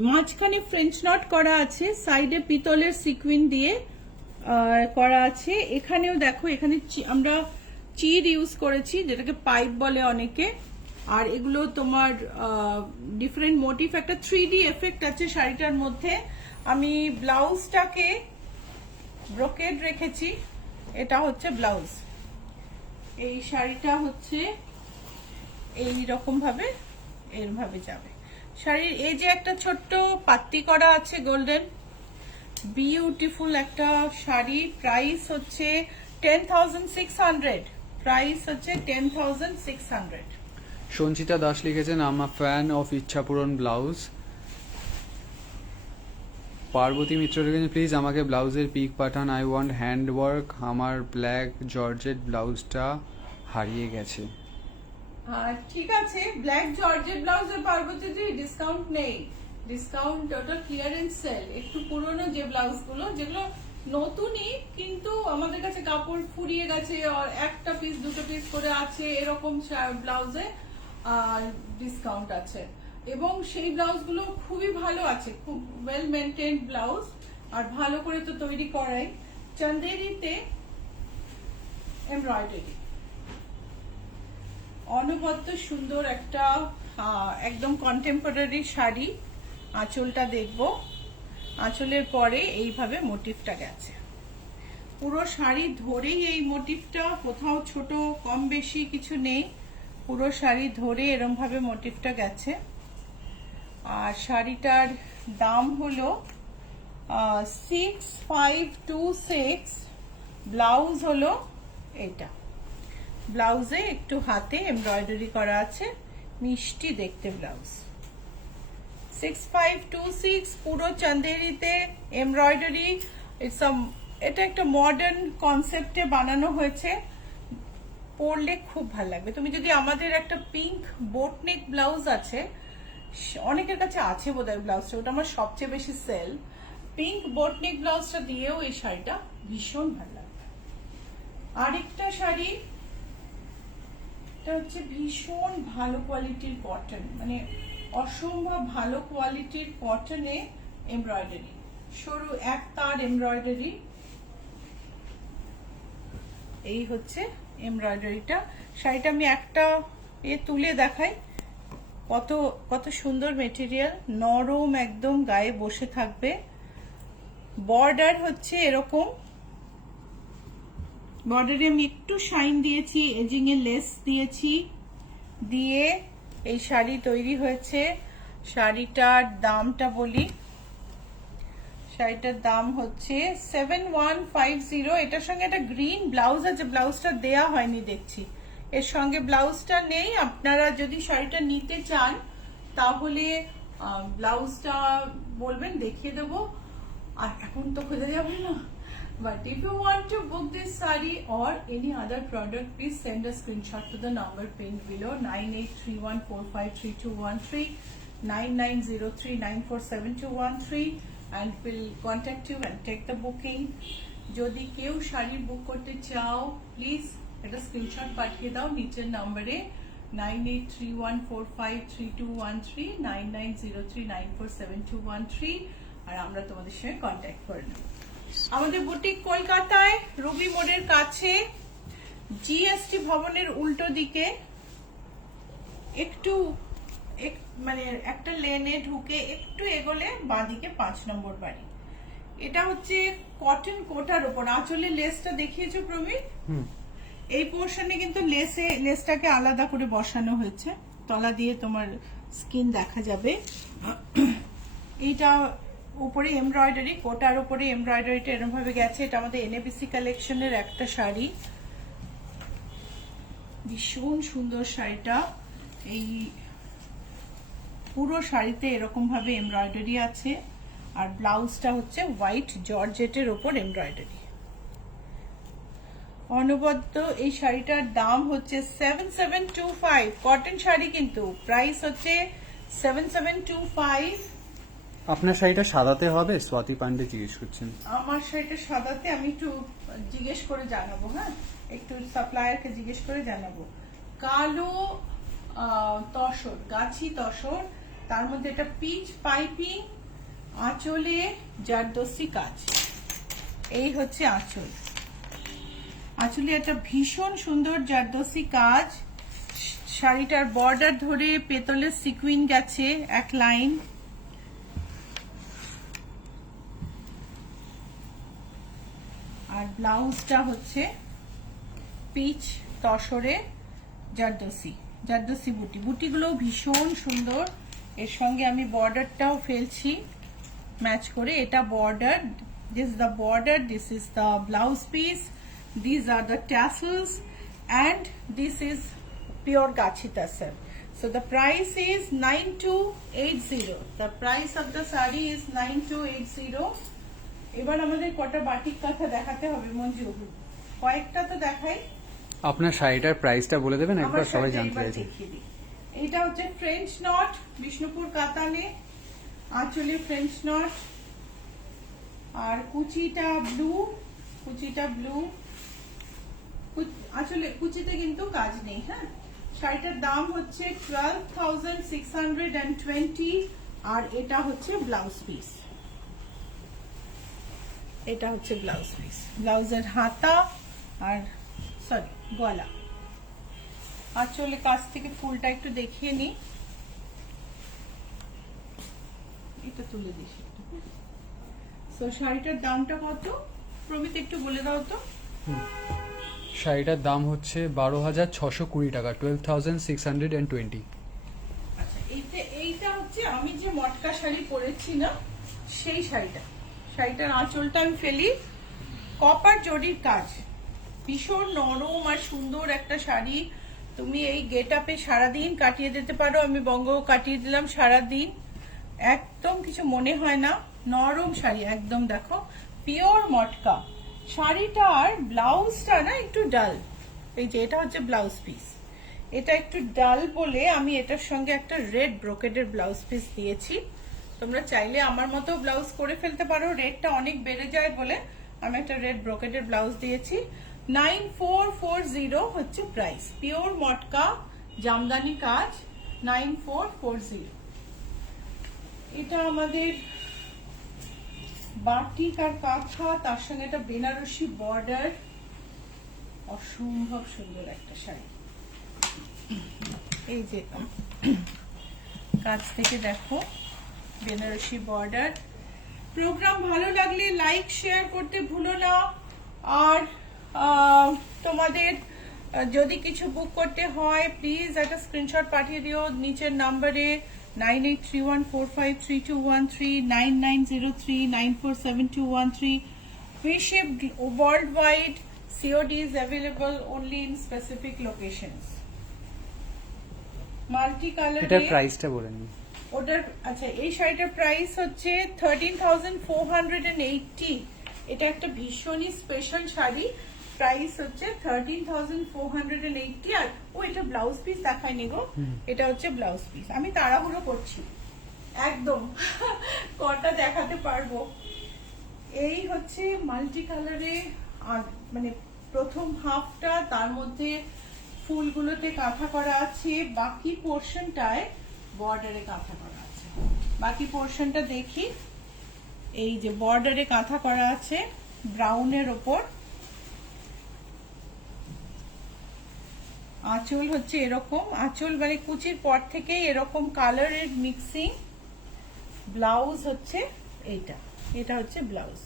মাঝখানে ফ্রেঞ্চ নট করা আছে, সাইডে পিতলের সিকুইন দিয়ে করা আছে। এখানেও দেখো, এখানে আমরা চির ইউজ করেছি, যেটাকে পাইপ বলে অনেকে। আর এগুলো তোমার ডিফারেন্ট মোটিভ, একটা 3D এফেক্ট আছে শাড়িটার মধ্যে। আমি ব্লাউজটাকে ব্রোকেড রেখেছি। এটা হচ্ছে ব্লাউজ। এই শাড়িটা হচ্ছে এই রকম ভাবে এরভাবে যাবে। শাড়ির এই যে একটা ছোট্ট পাত্তি করা আছে গোল্ডেন, বিউটিফুল একটা শাড়ি। প্রাইস হচ্ছে 10,600। প্রাইস হচ্ছে 10,600। সঞ্চিতা দাস লিখেছেন am a fan of Ichchhapuran blouse. Parbati Mitra লিখেছেন প্লিজ আমাকে ব্লাউজের পিক পাঠান, আই ওয়ান্ট হ্যান্ড ওয়ার্ক। আমার ব্ল্যাক জর্জেট ব্লাউজটা হারিয়ে গেছে। ঠিক আছে, ব্ল্যাক জর্জেট ব্লাউজের পার্বতীজি ডিসকাউন্ট নেই। ডিসকাউন্ট ওটা ক্লিয়ারেন্স সেল। একটু পুরনো যে ব্লাউজগুলো, যেগুলো নতুনই কিন্তু আমাদের কাছে কাপড় ফুরিয়ে গেছে, আর একটা পিস দুটো পিস করে আছে, এরকম ব্লাউজে ডিসকাউন্ট আছে। এবং সেই ব্লাউজগুলো খুবই ভালো আছে, খুব ওয়েল মেনটেন্ড ব্লাউজ, আর ভালো করে তো তৈরি করাই। চান্দেরিতে এমব্রয়ডারি, অনবদ্য সুন্দর একটা একদম কন্টেম্পোরারি শাড়ি। আঁচলটা দেখবো, আঁচলের পরে এইভাবে মোটিভটা গেছে। পুরো শাড়ি ধরেই এই মোটিভটা, কোথাও ছোট কম বেশি কিছু নেই, পুরো শাড়ি ধরে এরম ভাবে মোটিভটা গেছে। আর শাড়িটার দাম হলো 6526। ব্লাউজ হলো এটা। ব্লাউজে একটু হাতে এমব্রয়ডারি করা আছে, মিষ্টি দেখতে ব্লাউজ। 6526 পুরো চান্দেরিতে এমব্রয়ডারি। এটা একটা মডার্ন কনসেপ্টে বানানো হয়েছে, পরলে খুব ভালো লাগবে। তুমি যদি আমাদের একটা পিঙ্ক বোটনেক ব্লাউজ আছে, অনেকের কাছে আছে বোধহয় ব্লাউজটা, ওটা আমার সবচেয়ে বেশি সেল। পিঙ্ক বোটনেক ব্লাউজটা দিয়েও এই শাড়িটা ভীষণ ভালো লাগবে। আরেকটা শাড়ি, এটা হচ্ছে ভীষণ ভালো কোয়ালিটির কটন, মানে অসম্ভব ভালো কোয়ালিটির কটনে এমব্রয়ডারি, সরু এক তার এমব্রয়ডারি। এই হচ্ছে এমব্রয়ডারিটা। শাড়িটা আমি একটা তুলে দেখাই, কত কত সুন্দর মেটেরিয়াল, নরম একদম, গায়ে বসে থাকবে। বর্ডার হচ্ছে এরকম, বর্ডারে আমি একটু শাইন দিয়েছি, এজিং এ লেস দিয়েছি, দিয়ে এই শাড়ি তৈরি হয়েছে। শাড়িটার দামটা বলি, শাড়িটার দাম হচ্ছে 7150। এটার সঙ্গে একটা গ্রিন ব্লাউজ আছে, ব্লাউজটা দেয়া হয়নি দেখছি, এর সঙ্গে ব্লাউজটা নেই। আপনারা যদি শাড়িটা নিতে চান তাহলে ব্লাউজটা বলবেন, দেখিয়ে দেবো। আর এখন তো খোঁজা যাবে না, but if you want to book this saree or any other product, please send a screenshot to the number pinned below 9831453213, 9903947213, and we'll contact you and take the booking. যদি কেউ শাড়ি বুক করতে চাও প্লিজ একটা স্ক্রিনশট পাঠিয়ে দাও নিচের নম্বরে 9831453213, 9903947213, আর আমরা তোমাদের সঙ্গে কন্ট্যাক্ট করে নেব। আমাদের বুটিক কলকাতায় রুবি মোড়ের কাছে, জিএসটি ভবনের উল্টো দিকে, একটু মানে একটা লেনে ঢুকে একটু এগোলে বাঁদিকে 5 নম্বর বাড়ি। এটা হচ্ছে কটন কোটার উপর, আঁচলের লেসটা দেখিয়েছো প্রবীর? এই পোর্শনে কিন্তু লেসটাকে আলাদা করে বসানো হয়েছে, তলা দিয়ে তোমার স্কিন দেখা যাবে। এইটা উপরে এমব্রয়ডারি, কোটার উপরে এমব্রয়ডারিটা এরকম ভাবে গেছে। এটা আমাদের এনএবিসি কালেকশনের একটা শাড়ি, ভীষণ সুন্দর শাড়িটা। এই পুরো শাড়িতে এরকম ভাবে এমব্রয়ডারি আছে, আর ব্লাউজটা হচ্ছে হোয়াইট জর্জেটের ওপর এমব্রয়ডারি। অনবদ্য এই শাড়িটার দাম হচ্ছে 7725, কটন শাড়ি কিন্তু প্রাইস হচ্ছে 7725। আপনার শাড়িটা সাদাতে হবে? স্বাতি পান্ডে জিজ্ঞেস করছেন। আমার শাড়িটা সাদাতে, আমি একটু জিজ্ঞেস করে জানাবো, হ্যাঁ একটু সাপ্লায়ারকে জিজ্ঞেস করে জানাবো। কালো তসর, গাছি তসর, তার মধ্যে একটা পিচ পাইপিং, আঁচলে জারদস্তি কাজ। এই হচ্ছে আঁচল, আঁচলে একটা ভীষণ সুন্দর জারদস্তি কাজ। শাড়িটার বর্ডার ধরে পেতলের সিকুইন গেছে এক লাইন। আর ব্লাউজটা হচ্ছে পিচ তসরে জারদস্তি বুটি, বুটিগুলো ভীষণ সুন্দর। এর সঙ্গে আমি বর্ডারটাও ফেলছি ম্যাচ করে। এটা border, this is the border, this is the blouse piece, this are the tassels, and this is pure gachi tassel. So the price is 9280. The price of the saree is 9280. এবার আমাদের কটা batik কথা দেখাতে হবে মঞ্জু, কয়েকটা তো দেখাই। আপনার শাড়িটার প্রাইসটা বলে দেবেন একবার, সবাই জানতে চাইছে। এটা হচ্ছে ফ্রেঞ্চ নট, বিষ্ণুপুর কাতানে, আঁচলে ফ্রেঞ্চ নট, আর কুচিটা ব্লু, আঁচলে কুচিতে কিন্তু কাজ নেই। হ্যাঁ, শাড়িটার দাম হচ্ছে 12,620, আর এটা হচ্ছে ব্লাউজ পিস। এটা হচ্ছে ব্লাউজ পিস, ব্লাউজের হাতা আর সরি গলা। আঁচলে কাছ থেকে ফুলটা একটু দেখিয়ে নি, এটা তুলে দিস একটু। সো শাড়িটার দামটা কত প্রমিত একটু বলে দাও তো। শাড়িটার দাম হচ্ছে 12,620 টাকা, 12,620। আচ্ছা, এইটা হচ্ছে আমি যে মটকা শাড়ি পরেছি না, সেই শাড়িটার আঁচলটা আমি ফেলি, কপার জরির কাজ, ভীষণ নরম আর সুন্দর একটা শাড়ি। তুমি এই গেট আপে সারাদিন কাটিয়ে দিতে পারো, আমি বঙ্গ কাটিয়ে দিলাম সারাদিন, একদম কিছু মনে হয় না, নরম শাড়ি একদম। দেখো পিওর মটকা। শাড়িটার ব্লাউজটা না একটু ডাল, এই যে এটা হচ্ছে ব্লাউজ পিস, এটা একটু ডাল বলে আমি এটার সঙ্গে একটা রেড ব্রোকেডের ব্লাউজ পিস দিয়েছি। তোমরা চাইলে আমার মতো ব্লাউজ করে ফেলতে পারো, রেডটা অনেক বেড়ে যায় বলে আমি একটা রেড ব্রোকেডের ব্লাউজ দিয়েছি। 9440 হচ্ছে প্রাইস, পিওর মটকা জামদানি কাজ, 9440। এটা আমাদের বাটিক আর কাঁথা, তার সঙ্গে একটা বেনারসি বর্ডার, অসম্ভব সুন্দর একটা শাড়ি। এই যে কাছ থেকে দেখো বেনারসি বর্ডার। প্রোগ্রাম ভালো লাগলে লাইক শেয়ার করতে ভুলো না, আর তোমাদের যদি কিছু বুক করতে হয় প্লিজ একটা স্ক্রিনশট পাঠিয়ে দিও নিচের নাম্বারে 9831453213 9903947213. We ship worldwide. COD is available only in specific locations. Multicolor. এটার প্রাইসটা বলে নিন। ওটার আচ্ছা এই শাড়িটার প্রাইস হচ্ছে 13,480. এটা একটা ভীষণই স্পেশাল শাড়ি। প্রাইস হচ্ছে 13,480 আর ও এটা ব্লাউজ পিস দেখায়নি গো, এটা হচ্ছে ব্লাউজ পিস। আমি তাড়াহুড়ো করছি একদম কটা দেখাতে পারবো। এই হচ্ছে মাল্টি কালারে মানে প্রথম হাফটা, তার মধ্যে ফুলগুলোতে কাঁথা করা আছে, বাকি পোর্শনটায় বর্ডারে কাঁথা করা আছে। বাকি পোর্শনটা দেখি, এই যে বর্ডারে কাঁথা করা আছে ব্রাউনের ওপর। আঁচল হচ্ছে এরকম, আঁচল মানে কুচির পর থেকেই এরকম কালারের মিক্সিং। ব্লাউজ হচ্ছে এইটা, এটা হচ্ছে ব্লাউজ।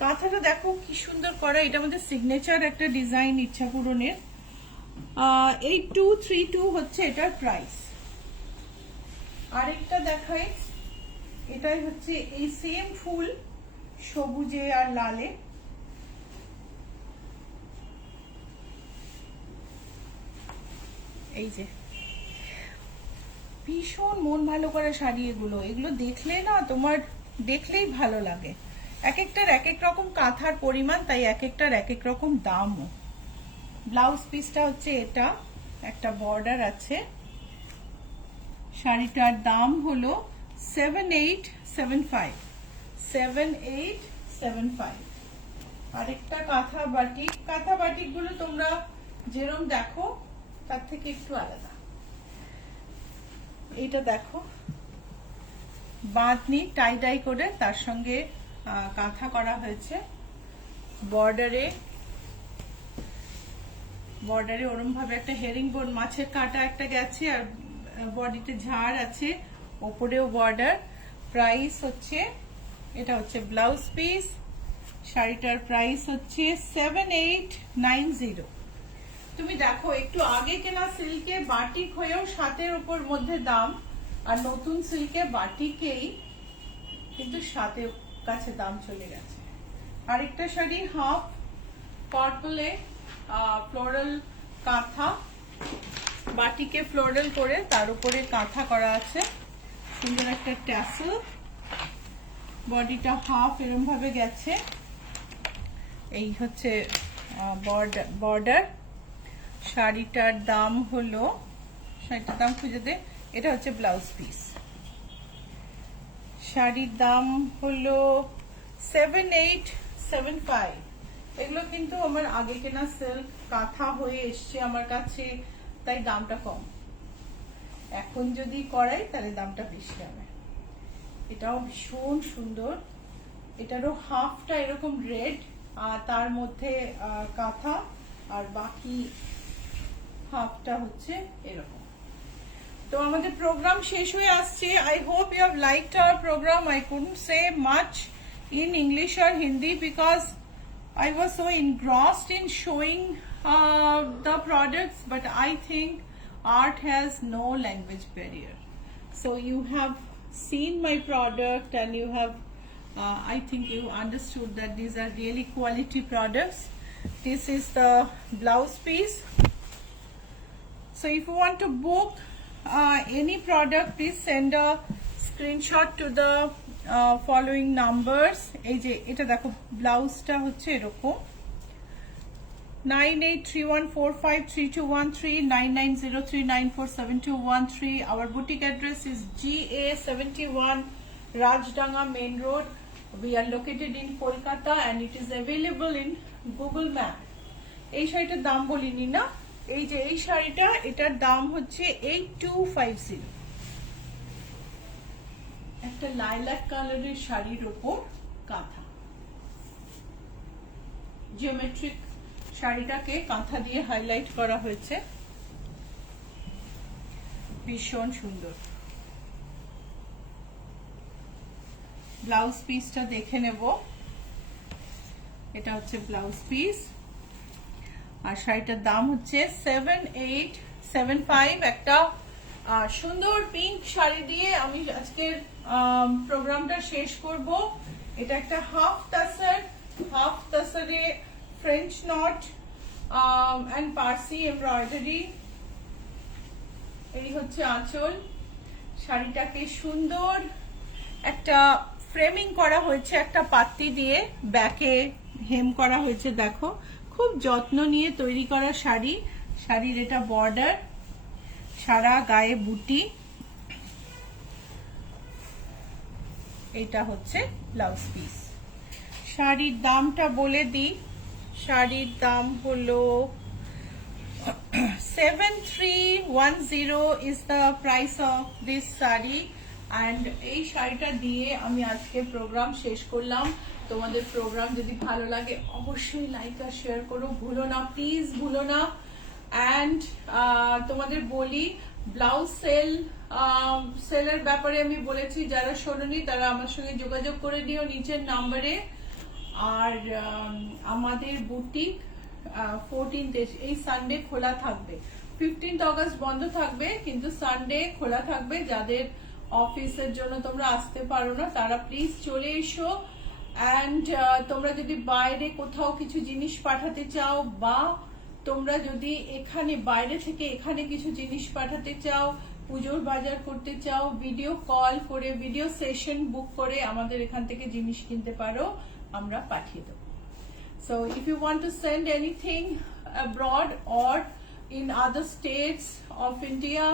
কাঁথাটা দেখো কি সুন্দর করা, এটা আমাদের সিগনেচার একটা ডিজাইন ইচ্ছা পূরণের। 8232 হচ্ছে এটার প্রাইস। আরেকটা দেখাই, এটাই হচ্ছে এই সেম ফুল সবুজে আর লালে। এই যে ভীষণ মন ভালো করা শাড়ি এগুলো, এগুলো দেখলে না তোমার দেখলেই ভালো লাগে। এক একটার এক এক রকম কাঁথার পরিমাণ, তাই এক একটার এক এক রকম দামও। ব্লাউজ পিসটা হচ্ছে এটা, একটা বর্ডার আছে। শাড়িটার দাম হলো 7875 7875। আরেকটা কাঁথা বাটিক, কাঁথা বাটিক গুলো তোমরা যেরকম দেখো তার থেকে একটু আলাদা। এইটা দেখো বাঁধনি টাই ডাই করে তার সঙ্গে কাঁথা করা হয়েছে। বর্ডারে ওরম ভাবে একটা হেরিং বোন মাছের কাঁটা একটা গেছে, আর বডিতে ঝাড় আছে, ওপরেও বর্ডার। প্রাইস হচ্ছে, এটা হচ্ছে ব্লাউজ পিস। শাড়িটার প্রাইস হচ্ছে 7890। তুমি দেখো একটু আগে কেনা সিল্কে বাটিক হয়েও 7-এর উপর মধ্যে দাম, আর নতুন সিল্কে বাটিকেই কিন্তু 7-এর কাছে দাম চলে গেছে। আরেকটা শাড়ি হাফ পার্পলে ফ্লোরাল কাঁথা, বাটিকে ফ্লোরাল করে তার উপরে কাঁথা করা আছে, সুন্দর একটা ট্যাসেল। বডিটা হাফ এরম ভাবে গেছে। এই হচ্ছে বর্ডার। শাড়িটার দাম হলো, শাড়িটার দাম খুঁজে দে, এটা হচ্ছে ব্লাউজ পিস। শাড়ির দাম হলো 7875। এগুলো কিন্তু আমার আগে কেনা সিল্ক কাঁথা হয়ে এসছে আমার কাছে, তাই দামটা কম। এখন যদি করাই তাহলে দামটা বেশি হবে। এটাও ভীষণ সুন্দর, এটারও হাফটা এরকম রেড, আর তার মধ্যে কাঁথা, আর বাকি হাফটা হচ্ছে এরকম। তো আমাদের প্রোগ্রাম শেষ হয়ে আসছে। I hope you have liked our programme. I couldn't say much in English or Hindi because I was so engrossed in showing the products, but I think art has no language barrier. So you have seen my product and you have I think you understood that these are really quality products. This is the blouse piece. So if you want to book any product, please send a screenshot to the following numbers. এই যে এটা দেখো ব্লাউজটা হচ্ছে এরকম 9831453213 9903947213. Our boutique address is GA71 Rajdanga Main Road. We are located in Kolkata and it is available in Google Map. এই শাড়িটার দাম বলিনি না, এই যে এই শাড়িটা, এটার দাম হচ্ছে 8250। একটা লাইলাক কালারের শাড়ির উপর কাঁথা, জিওমেট্রিক শাড়িটাকে কাঁথা দিয়ে হাইলাইট করা হয়েছে, ভীষণ সুন্দর। ব্লাউজ পিসটা দেখে নেব, এটা হচ্ছে ব্লাউজ পিস। আর শাড়িটার দাম হচ্ছে 7875। একটা সুন্দর পিঙ্ক শাড়ি দিয়ে আমি আজকের প্রোগ্রামটা শেষ করব। এটা একটা হাফ তাসারে French knot and Parsi embroidery. এই হচ্ছে আঁচল। শাড়িটাকে সুন্দর একটা ফ্রেমিং করা হয়েছে একটা পাত্তি দিয়ে, ব্যাকে হেম করা হয়েছে। দেখো খুব যত্ন নিয়ে তৈরি করা শাড়ি। শাড়ির এটা বর্ডার, সারা গায়ে বুটি। এটা হচ্ছে ব্লাউজ পিস। শাড়ির দামটা বলে দিই, শাড়ির দাম হলো 7310 is the price of this sari. and এই শাড়িটা দিয়ে আমি আজকে প্রোগ্রাম শেষ করলাম। তোমাদের প্রোগ্রাম যদি ভালো লাগে অবশ্যই লাইক আর শেয়ার করো, ভুলো না, প্লিজ ভুলো না। অ্যান্ড তোমাদের বলি, ব্লাউজ সেলের ব্যাপারে আমি বলেছি, যারা শোনোনি তারা আমার সঙ্গে যোগাযোগ করে নিও নিচের নাম্বারে। আর আমাদের বুটিক 14th এই সানডে খোলা থাকবে। 15th অগস্ট বন্ধ থাকবে, কিন্তু সানডে খোলা থাকবে। যাদের অফিসের জন্য তোমরা আসতে পারো না তারা প্লিজ চলে এসো। অ্যান্ড তোমরা যদি বাইরে কোথাও কিছু জিনিস পাঠাতে চাও, বা তোমরা যদি এখানে বাইরে থেকে এখানে কিছু জিনিস পাঠাতে চাও, পুজোর বাজার করতে চাও, ভিডিও কল করে ভিডিও সেশন বুক করে আমাদের এখান থেকে জিনিস কিনতে পারো, আমরা পাঠিয়ে দেবো। So if you want to send anything abroad or in other states of India,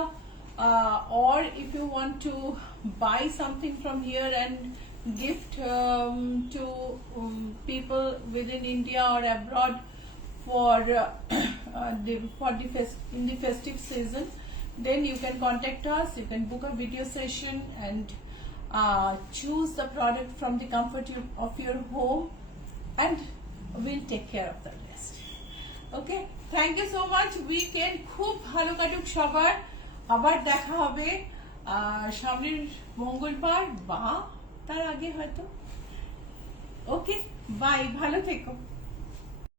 or if you want to buy something from here and gift to people within India or abroad for in the festive season, then you can contact us. You can book a video session and choose the product from the comfort of your home, and we'll take care of the rest. Okay, thank you so much. Weekend খুব ভালো কাটুক সবার। আবার দেখা হবে সামনের মঙ্গলবার বা তার আগে হয়তো। ওকে, বাই, ভালো থেকো।